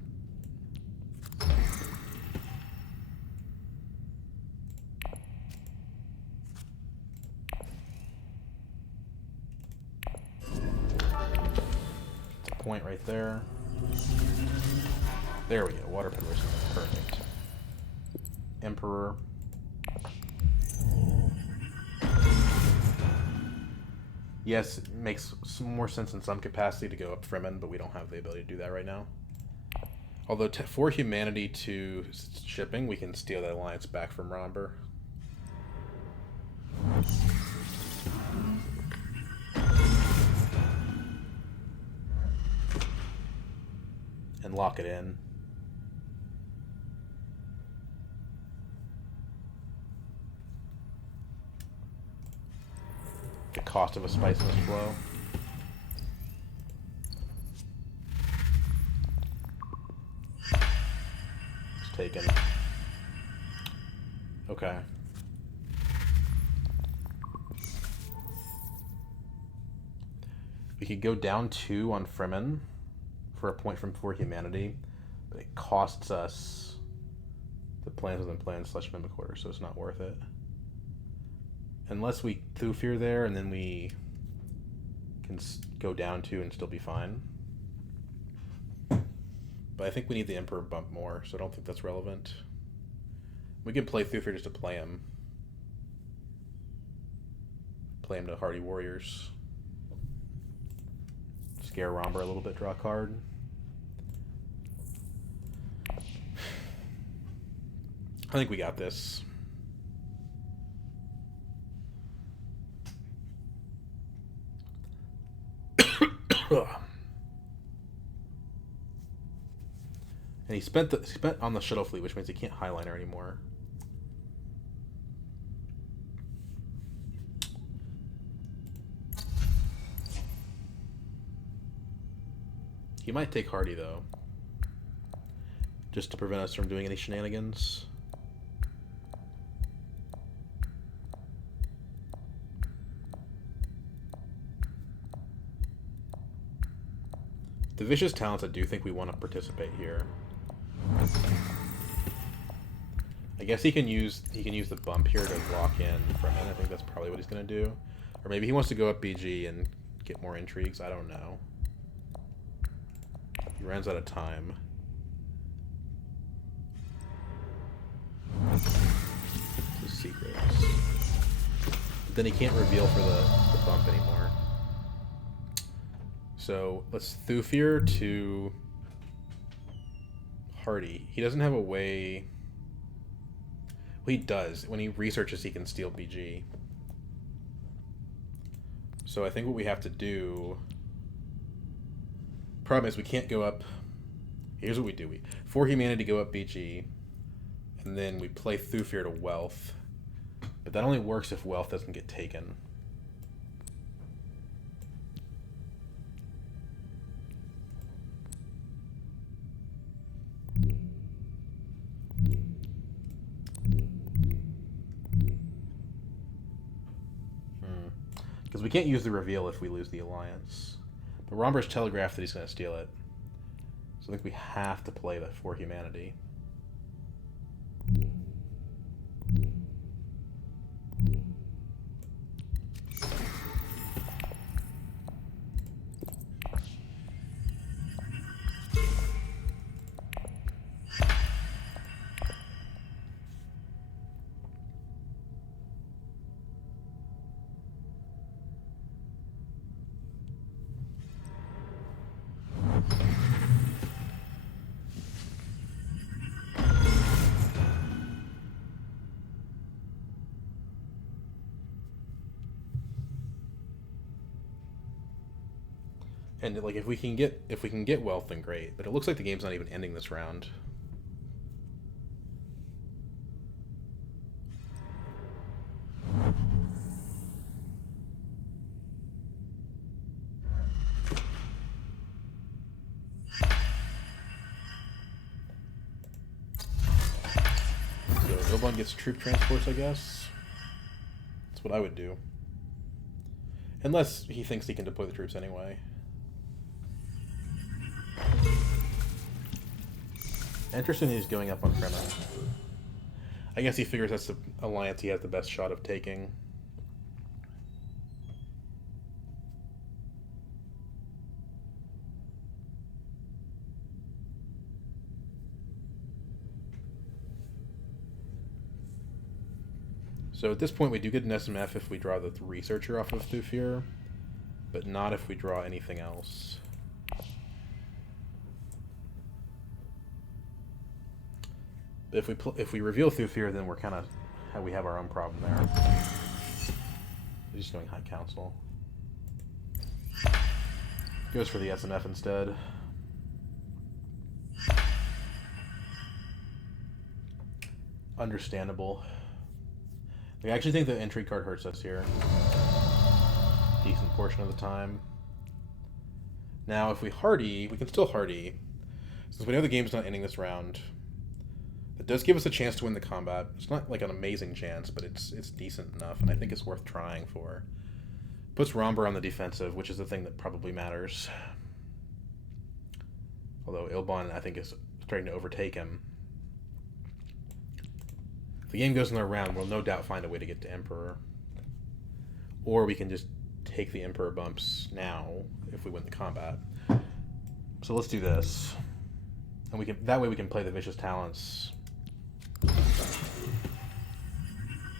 Point right there. There we go. Water Pillars. Perfect. Emperor. Yes, it makes some more sense in some capacity to go up Fremen, but we don't have the ability to do that right now. Although for humanity to shipping, we can steal that alliance back from Romber. And lock it in. The cost of a Spiceless Flow. It's taken. Okay. We could go down 2 on Fremen for a point from for humanity, but it costs us the plans within plans / mimic order, so it's not worth it. Unless we Thufir there, and then we can go down 2 and still be fine. But I think we need the Emperor bump more, so I don't think that's relevant. We can play Thufir just to play him. Play him to Hardy Warriors. Scare Romber a little bit, draw a card. I think we got this. And he spent on the shuttle fleet, which means he can't Highliner anymore. He might take Hardy, though. Just to prevent us from doing any shenanigans. The Vicious Talents, I do think we want to participate here. I guess he can use the bump here to lock in from it. I think that's probably what he's going to do. Or maybe he wants to go up BG and get more intrigues. I don't know. He runs out of time. The secrets. But then he can't reveal for the bump anymore. So let's Thufir to Hardy. He doesn't have a way. Well, he does. When he researches, he can steal BG. So I think what we have to do... Problem is we can't go up... Here's what we do. We 4 humanity go up BG, and then we play Thufir to wealth. But that only works if wealth doesn't get taken. Because we can't use the reveal if we lose the alliance. But Romber's telegraphed that he's going to steal it. So I think we have to play that for humanity. And like if we can get wealth, then great. But it looks like the game's not even ending this round. So Ilbon gets troop transports, I guess. That's what I would do. Unless he thinks he can deploy the troops anyway. Interesting he's going up on Kremen. I guess he figures that's the alliance he has the best shot of taking. So at this point we do get an SMF if we draw the researcher off of Thufir, but not if we draw anything else. If we reveal Thufir, then we're kind of we have our own problem there. He's just going High Council. Goes for the SNF instead. Understandable. I actually think the entry card hurts us here. Decent portion of the time. Now, if we hardy, we can still hardy. Since we know the game's not ending this round. It does give us a chance to win the combat. It's not like an amazing chance, but it's decent enough, and I think it's worth trying for. Puts Romber on the defensive, which is the thing that probably matters. Although Ilbon, I think, is starting to overtake him. If the game goes another round, we'll no doubt find a way to get to Emperor. Or we can just take the Emperor bumps now if we win the combat. So let's do this. And that way we can play the Vicious Talents.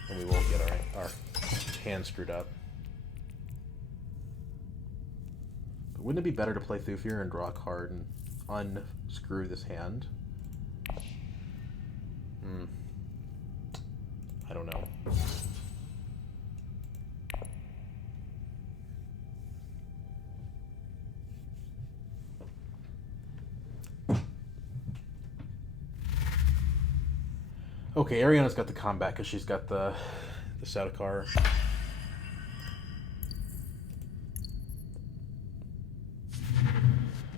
And we won't get our hand screwed up. But wouldn't it be better to play Thufir and draw a card and unscrew this hand? I don't know. Okay, Ariana's got the combat because she's got the Sardaukar.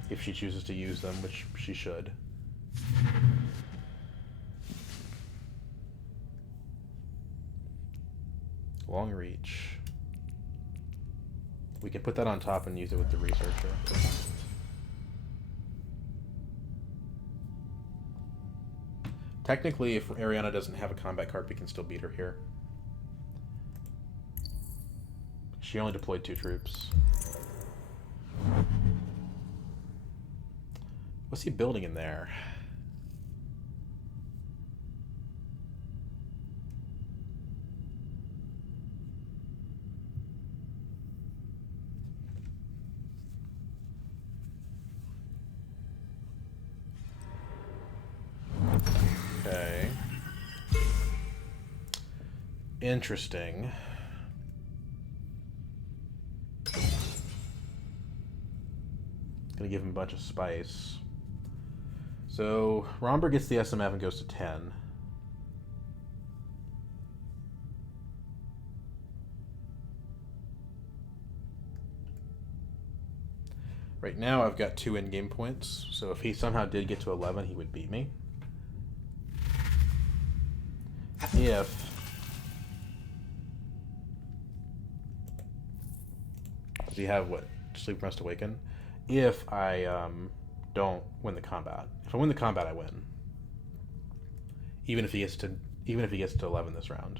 If she chooses to use them, which she should. Long reach. We can put that on top and use it with the researcher. Technically, if Ariana doesn't have a combat card, we can still beat her here. She only deployed 2 troops. What's he building in there? Okay. Interesting. give him a bunch of spice. So Romber gets the SMF and goes to 10. Right now I've got 2 in-game points, so if he somehow did get to 11, he would beat me. If... Does he have, what, Sleep, Rest, Awaken? If I don't win the combat. If I win the combat, I win. Even if he gets to 11 this round.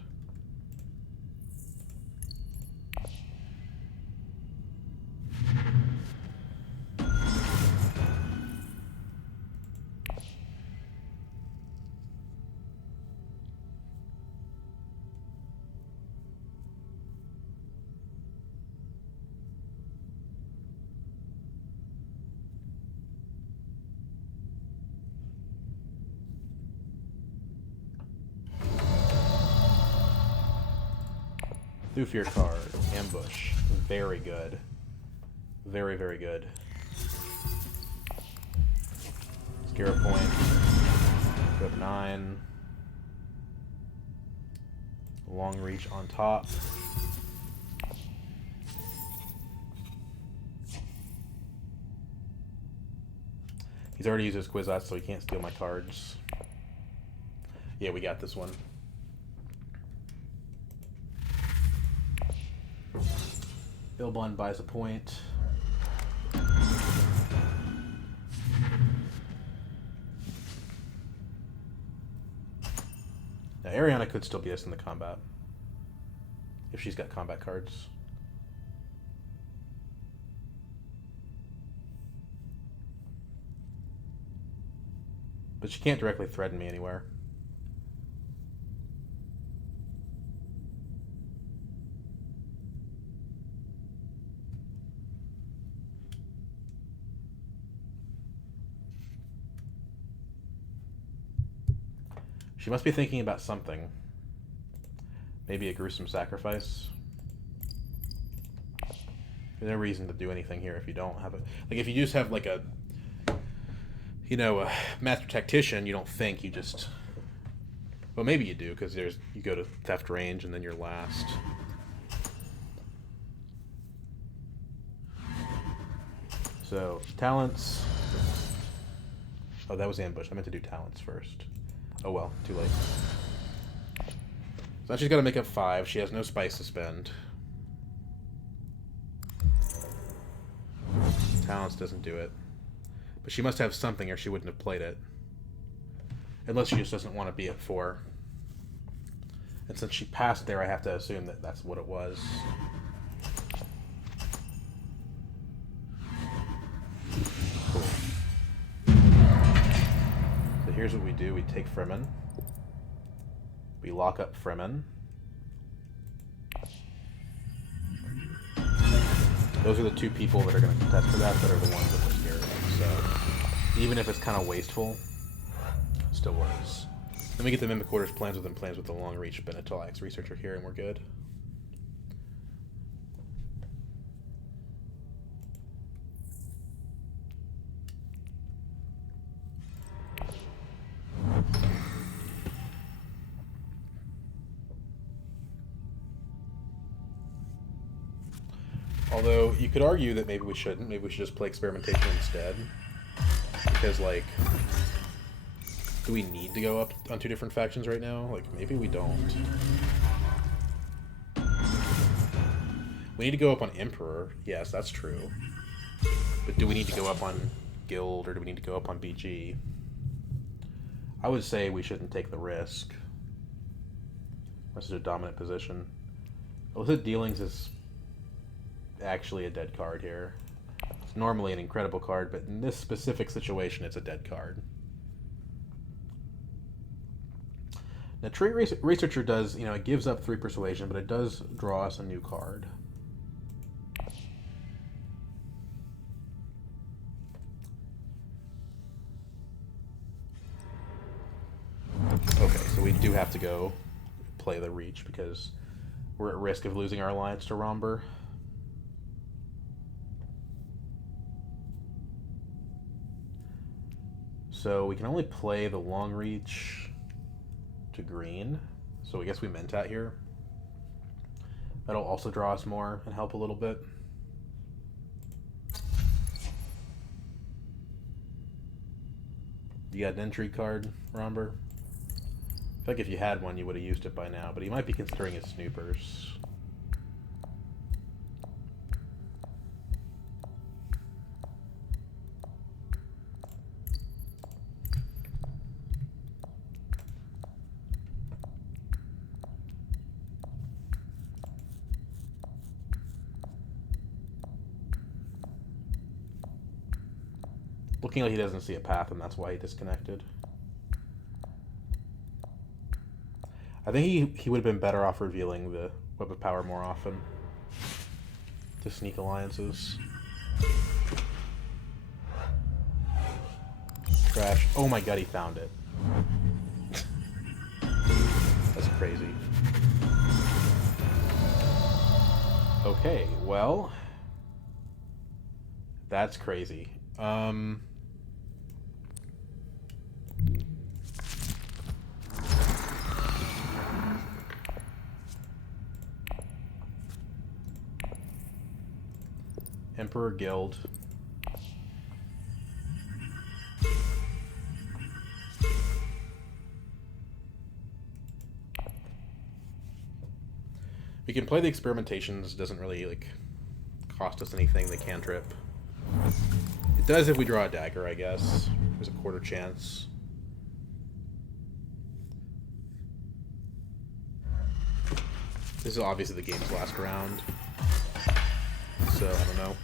Through Fear card. Ambush. Very good. Very, very good. Scare point. Go up 9. Long reach on top. He's already used his Kwisatz, so he can't steal my cards. Yeah, we got this one. Bilbon buys a point. Now Ariana could still beat us in the combat if she's got combat cards. But she can't directly threaten me anywhere. She must be thinking about something. Maybe a gruesome sacrifice. There's no reason to do anything here if you don't have it. Like, if you just have, like, a master tactician, you don't think, you just... Well, maybe you do, because you go to theft range and then you're last. So, talents... Oh, that was ambush. I meant to do talents first. Oh well, too late. So now she's got to make up 5. She has no spice to spend. Talents doesn't do it. But she must have something or she wouldn't have played it. Unless she just doesn't want to be at 4. And since she passed there, I have to assume that that's what it was. Cool. So here's what we do. We take Fremen. We lock up Fremen. Those are the 2 people that are going to contest for that are the ones that we're scared of. So even if it's kind of wasteful, it still works. Then we get the Mimic Quarters plans with the long reach Benetalax Researcher here, and we're good. Although, you could argue that maybe we shouldn't. Maybe we should just play Experimentation instead. Because, like, do we need to go up on 2 different factions right now? Like, maybe we don't. We need to go up on Emperor. Yes, that's true. But do we need to go up on Guild, or do we need to go up on BG? I would say we shouldn't take the risk. This is a dominant position. Illicit Dealings is actually a dead card here. It's normally an incredible card, but in this specific situation, it's a dead card. Now, Trait Researcher does, it gives up 3 persuasion, but it does draw us a new card. Okay, so we do have to go play the Reach because we're at risk of losing our alliance to Romber. So we can only play the long reach to green. So I guess we Mentat here. That'll also draw us more and help a little bit. You got an entry card, Romber? I feel like if you had one, you would have used it by now, but he might be considering his snoopers. Looking like he doesn't see a path, and that's why he disconnected. I think he would have been better off revealing the Web of Power more often to sneak alliances. Trash. Oh my god, he found it. That's crazy. Okay, well, that's crazy. Emperor Guild. We can play the experimentations. It doesn't really like cost us anything. The cantrip. It does if we draw a dagger, I guess. There's a quarter chance. This is obviously the game's last round. So, I don't know.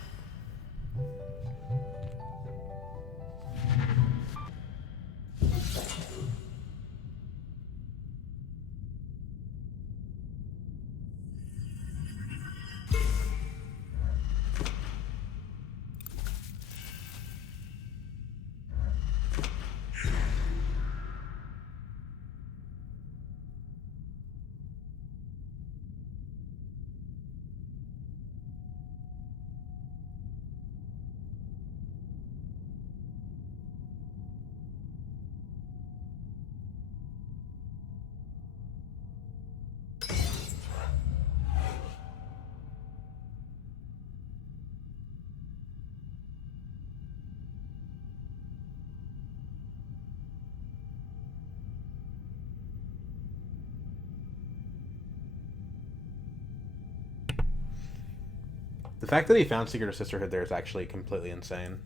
The fact that he found Secret of Sisterhood there is actually completely insane.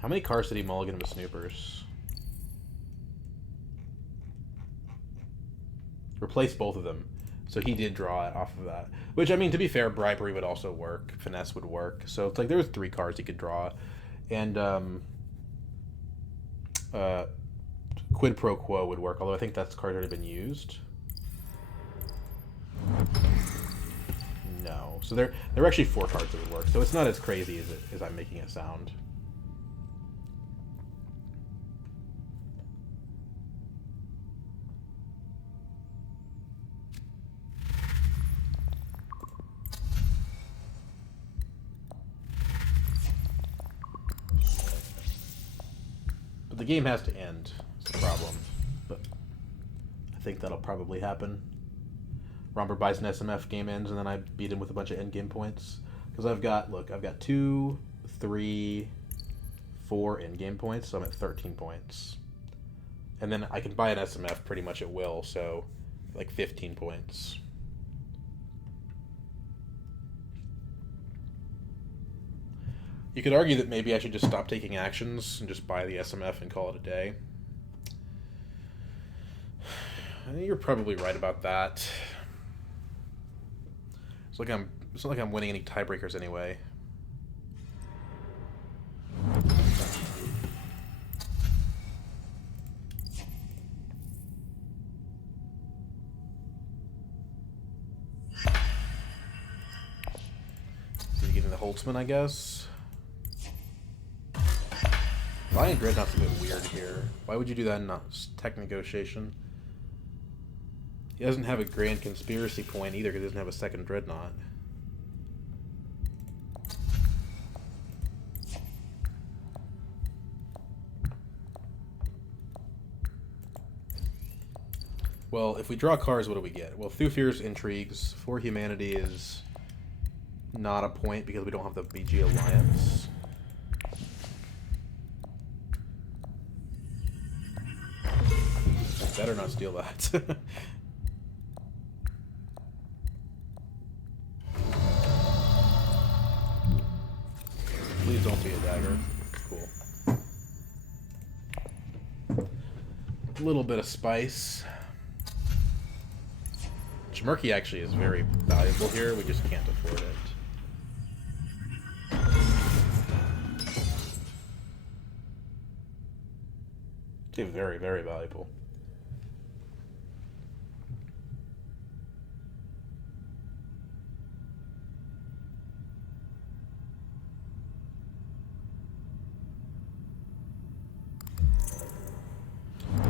How many cards did he mulligan with snoopers? Replace both of them. So he did draw it off of that. Which, I mean, to be fair, bribery would also work. Finesse would work. So it's like there was 3 cards he could draw. And quid pro quo would work, although I think that card's already been used. No. So there were actually 4 cards that would work. So it's not as crazy as I'm making it sound. But the game has to end. It's the problem. But I think that'll probably happen. Romper buys an SMF, game ends, and then I beat him with a bunch of endgame points. Because I've got 2, 3, 4 endgame points, so I'm at 13 points. And then I can buy an SMF pretty much at will, so like 15 points. You could argue that maybe I should just stop taking actions and just buy the SMF and call it a day. I think you're probably right about that. It's not like I'm winning any tiebreakers anyway. So you're getting the Holtzman, I guess. Buying Dreadnought's a bit weird here. Why would you do that in tech negotiation? He doesn't have a grand conspiracy point either because he doesn't have a second Dreadnought. Well, if we draw cards, what do we get? Well, Through Fear's Intrigues. For Humanity is not a point because we don't have the BG Alliance. Better not steal that. Please don't be a dagger. Cool. A little bit of spice. Chimurky actually is very valuable here. We just can't afford it. It's very, very valuable.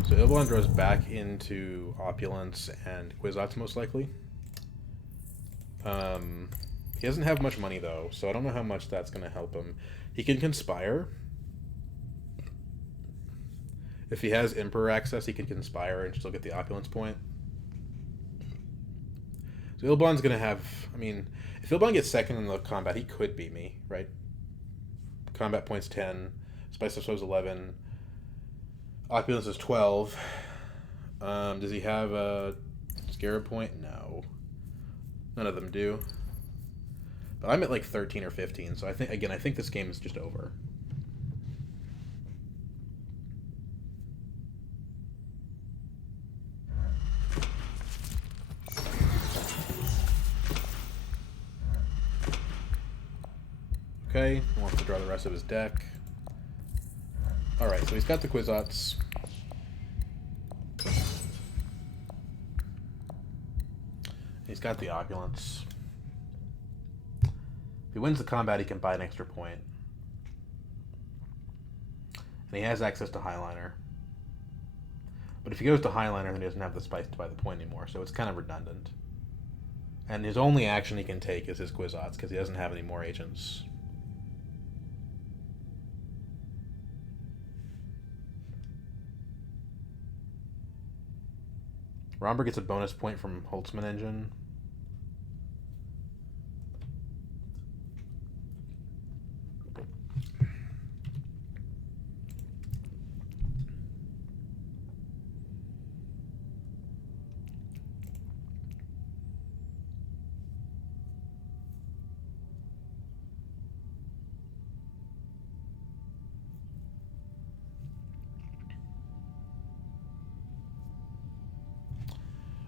So Ilblan draws back into Opulence and Kwisatz most likely. He doesn't have much money though, so I don't know how much that's going to help him. He can Conspire. If he has Emperor access, he can Conspire and still get the Opulence point. So Ilblan's going to have... I mean, if Ilblan gets second in the combat, he could beat me, right? Combat points 10. Spice of Soul's 11. Opulence is 12. Does he have a Scarab point? No. None of them do. But I'm at like 13 or 15, so I think this game is just over. Okay, he wants to draw the rest of his deck. Alright, so he's got the Kwisatz. He's got the Opulence. If he wins the combat, he can buy an extra point. And he has access to Highliner. But if he goes to Highliner, then he doesn't have the spice to buy the point anymore, so it's kind of redundant. And his only action he can take is his Kwisatz, because he doesn't have any more agents. Romber gets a bonus point from Holtzman Engine.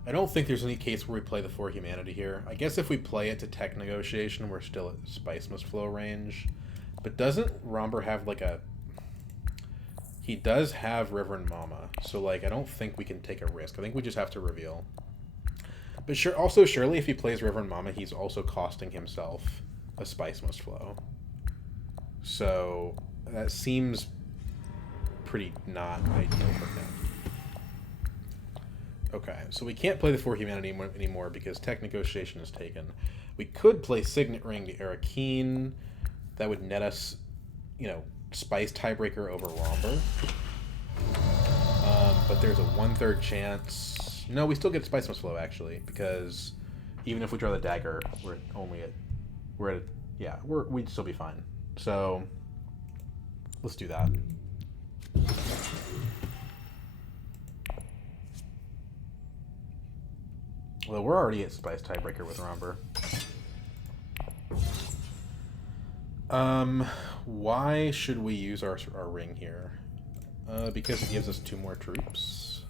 I don't think there's any case where we play the For Humanity here. I guess if we play it to tech negotiation, we're still at Spice Must Flow range. But doesn't Romber have like a... He does have Reverend Mama, so like I don't think we can take a risk. I think we just have to reveal. But sure, also surely if he plays Reverend Mama, he's also costing himself a Spice Must Flow. So that seems pretty not ideal for him. Okay, so we can't play the For Humanity anymore because tech negotiation is taken. We could play Signet Ring to Arakeen. That would net us, you know, Spice tiebreaker over Romber. But there's a 1/3 chance. No, we still get Spice Must Flow actually, because even if we draw the dagger, we'd still be fine. So let's do that. Well, we're already at Spice tiebreaker with Romber. Why should we use our ring here? Because it gives us 2 more troops.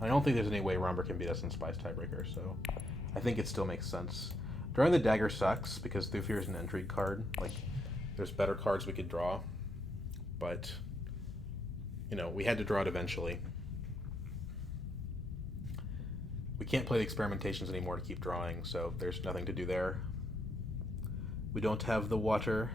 I don't think there's any way Romber can beat us in Spice tiebreaker, so I think it still makes sense. Drawing the dagger sucks because Through Fear is an intrigue card. Like, there's better cards we could draw, but you know, we had to draw it eventually. We can't play the experimentations anymore to keep drawing, so there's nothing to do there. We don't have the water.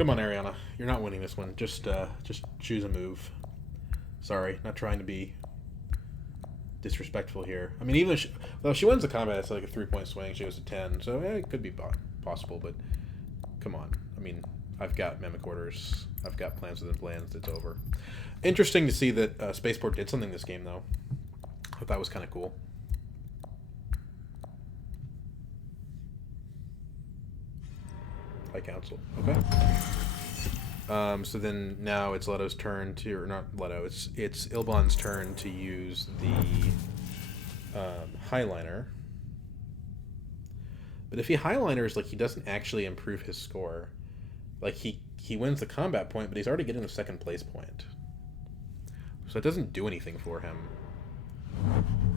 Come on, Ariana. You're not winning this one. Just choose a move. Sorry, not trying to be disrespectful here. I mean, even if she wins the combat, it's like a 3-point swing. She goes to 10, so it could be possible. But come on. I mean, I've got mimic orders. I've got plans within plans. It's over. Interesting to see that Spaceport did something this game, though. I thought that was kind of cool. By council. Okay. So then now it's Leto's turn to, or not Leto, it's Ilbon's turn to use the Highliner. But if he Highliners, like, he doesn't actually improve his score. Like, he wins the combat point, but he's already getting the second place point. So it doesn't do anything for him.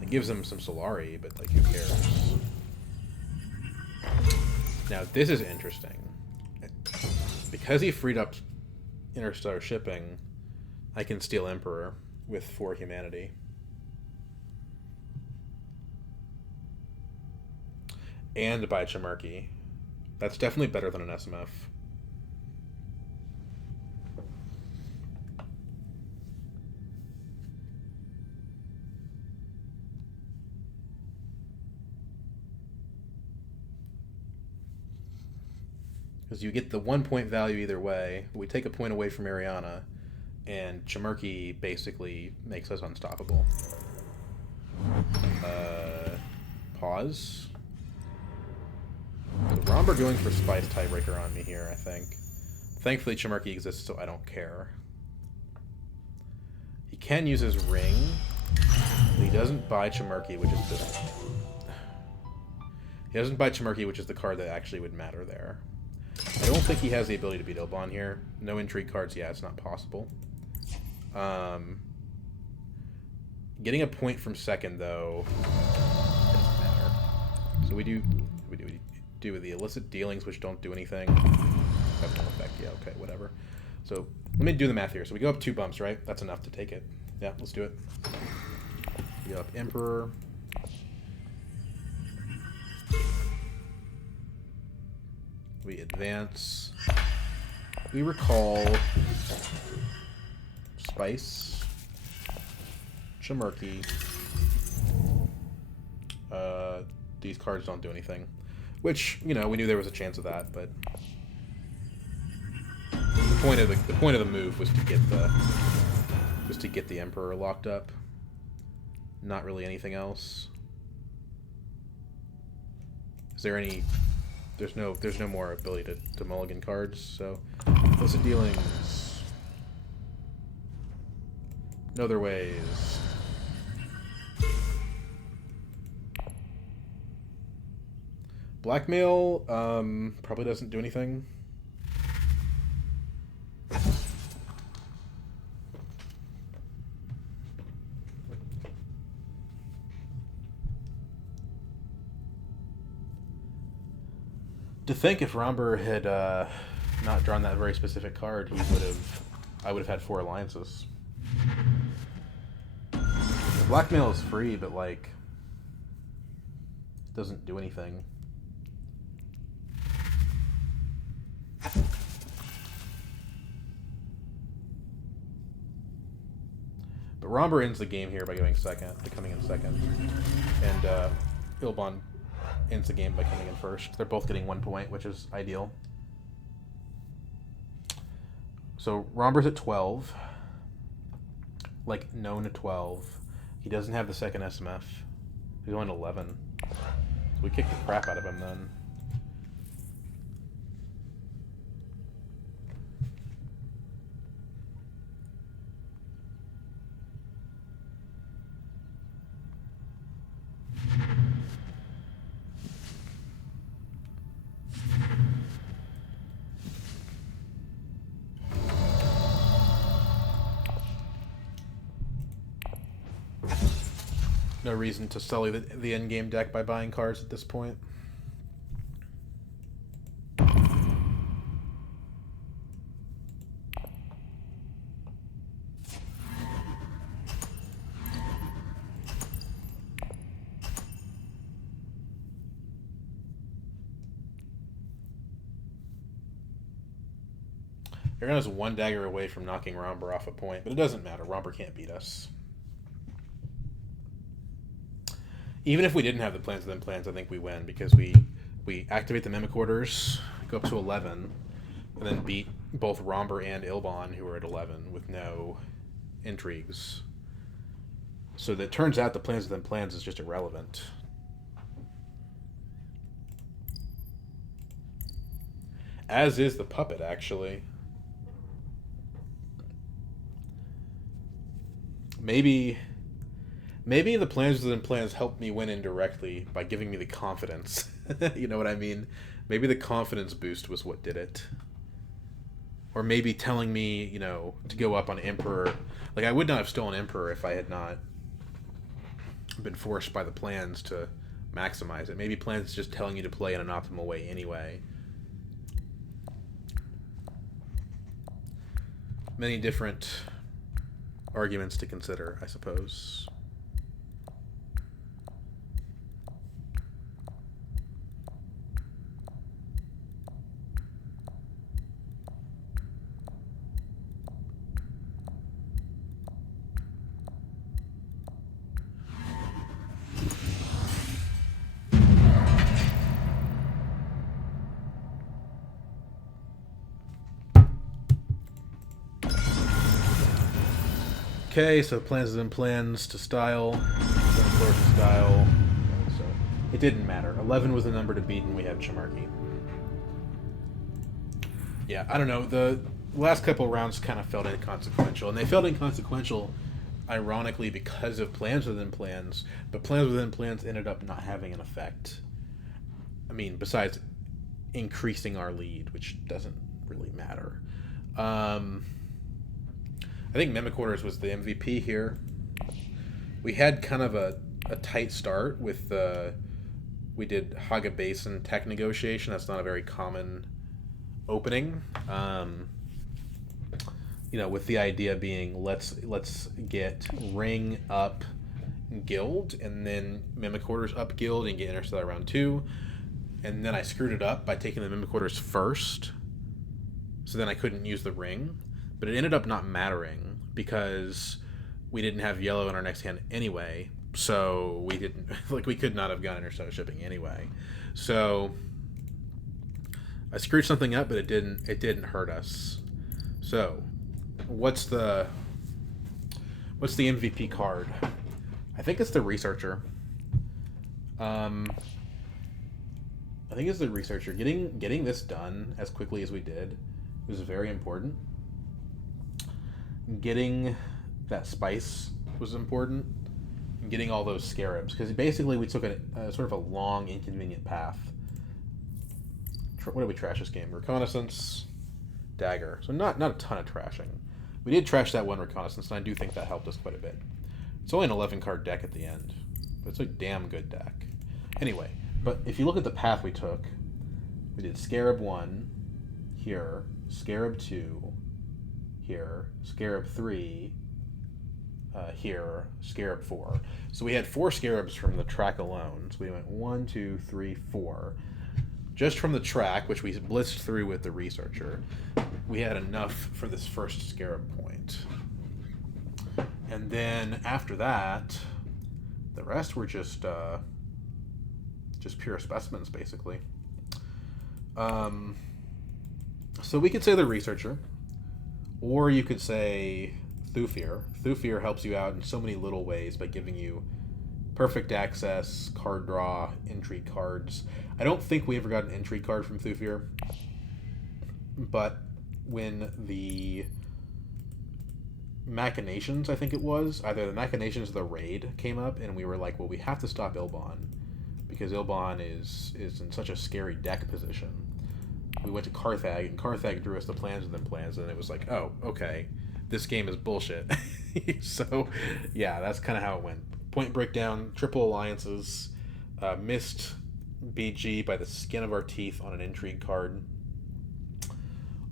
It gives him some Solari, but, like, who cares? Now, this is interesting. Because he freed up Interstellar Shipping, I can steal Emperor with 4 humanity. And buy Chimerki. That's definitely better than an SMF. Because you get the 1-point value either way. We take a point away from Ariana, and Chimerki basically makes us unstoppable. Pause. So Romber going for Spice tiebreaker on me here, I think. Thankfully, Chimerki exists, so I don't care. He can use his ring, but he doesn't buy Chimerki, which is the... He doesn't buy Chimerki, which is the card that actually would matter there. I don't think he has the ability to beat Ilbon here. No intrigue cards, yeah, it's not possible. Getting a point from second, though, doesn't matter. So we do with the illicit dealings, which don't do anything. Have no effect, yeah, okay, whatever. So let me do the math here. So we go up 2 bumps, right? That's enough to take it. Yeah, let's do it. We go up Emperor. We advance. We recall Spice, Chimerki. These cards don't do anything, which, you know, we knew there was a chance of that, but the point of the move was to get the Emperor locked up. Not really anything else. Is there any? There's no more ability to mulligan cards, so illicit dealings. No other ways. Blackmail probably doesn't do anything. To think if Romber had not drawn that very specific card, I would have had 4 alliances. The blackmail is free, but, like, it doesn't do anything. But Romber ends the game here by coming in second, and Ilbon ends the game by coming in first. They're both getting 1 point, which is ideal. So Romber's at 12, like known at 12. He doesn't have the second SMF. He's only at 11. So we kicked the crap out of him then. No reason to sully the endgame deck by buying cards at this point. Paragon's one dagger away from knocking Romber off a point, but it doesn't matter. Romber can't beat us. Even if we didn't have the plans within plans, I think we win because we activate the Mimic Orders, go up to 11, and then beat both Romber and Ilbon, who are at 11, with no intrigues. So that turns out the plans within plans is just irrelevant. As is the puppet, actually. Maybe the plans within plans helped me win indirectly by giving me the confidence. You know what I mean? Maybe the confidence boost was what did it. Or maybe telling me, you know, to go up on Emperor. Like, I would not have stolen Emperor if I had not been forced by the plans to maximize it. Maybe plans is just telling you to play in an optimal way anyway. Many different arguments to consider, I suppose. Okay, so plans within plans to style, floor to style. So it didn't matter. 11 was the number to beat, and we had Chimarki. Yeah, I don't know. The last couple rounds kind of felt inconsequential, and they felt inconsequential, ironically, because of plans within plans. But plans within plans ended up not having an effect. I mean, besides increasing our lead, which doesn't really matter. I think Mimic Orders was the MVP here. We had kind of a tight start with we did Haga Basin tech negotiation. That's not a very common opening. You know, with the idea being let's get Ring up Guild and then Mimic Orders up Guild and get Interstellar round 2. And then I screwed it up by taking the Mimic Orders first. So then I couldn't use the Ring. But it ended up not mattering because we didn't have yellow in our next hand anyway. So we didn't, like, we could not have gotten Interstellar shipping anyway. So I screwed something up, but it didn't hurt us. So what's the MVP card? I think it's the Researcher. I think it's the Researcher. Getting this done as quickly as we did was very important. Getting that spice was important, and getting all those scarabs, because basically we took a sort of a long, inconvenient path. What did we trash this game? Reconnaissance, dagger. So not a ton of trashing. We did trash that one reconnaissance, and I do think that helped us quite a bit. It's only an 11-card deck at the end, but it's a damn good deck. Anyway, but if you look at the path we took, we did Scarab 1 here, Scarab 2 here, Scarab 3 here, Scarab 4. So we had 4 Scarabs from the track alone. So we went 1, 2, 3, 4. Just from the track, which we blitzed through with the Researcher, we had enough for this first Scarab point. And then after that, the rest were just pure specimens, basically. So we could say the Researcher. Or you could say Thufir. Thufir helps you out in so many little ways by giving you perfect access, card draw, intrigue cards. I don't think we ever got an intrigue card from Thufir. But when the Machinations, I think it was, either the Machinations or the Raid came up, and we were like, well, we have to stop Ilbon, because Ilbon is in such a scary deck position. We went to Carthag, and Carthag drew us the plans within plans, and it was like, oh, okay, this game is bullshit. So, yeah, that's kind of how it went. Point breakdown, triple alliances, missed BG by the skin of our teeth on an intrigue card.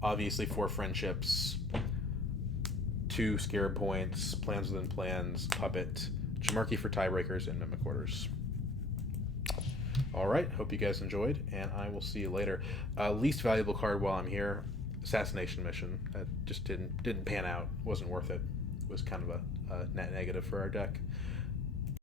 Obviously, 4 friendships, 2 scarab points, plans within plans, puppet, Chimarki for tiebreakers, and Mimic Orders. All right, hope you guys enjoyed, and I will see you later. Least valuable card while I'm here. assassination mission that just didn't pan out. Wasn't worth it. It was kind of a net negative for our deck.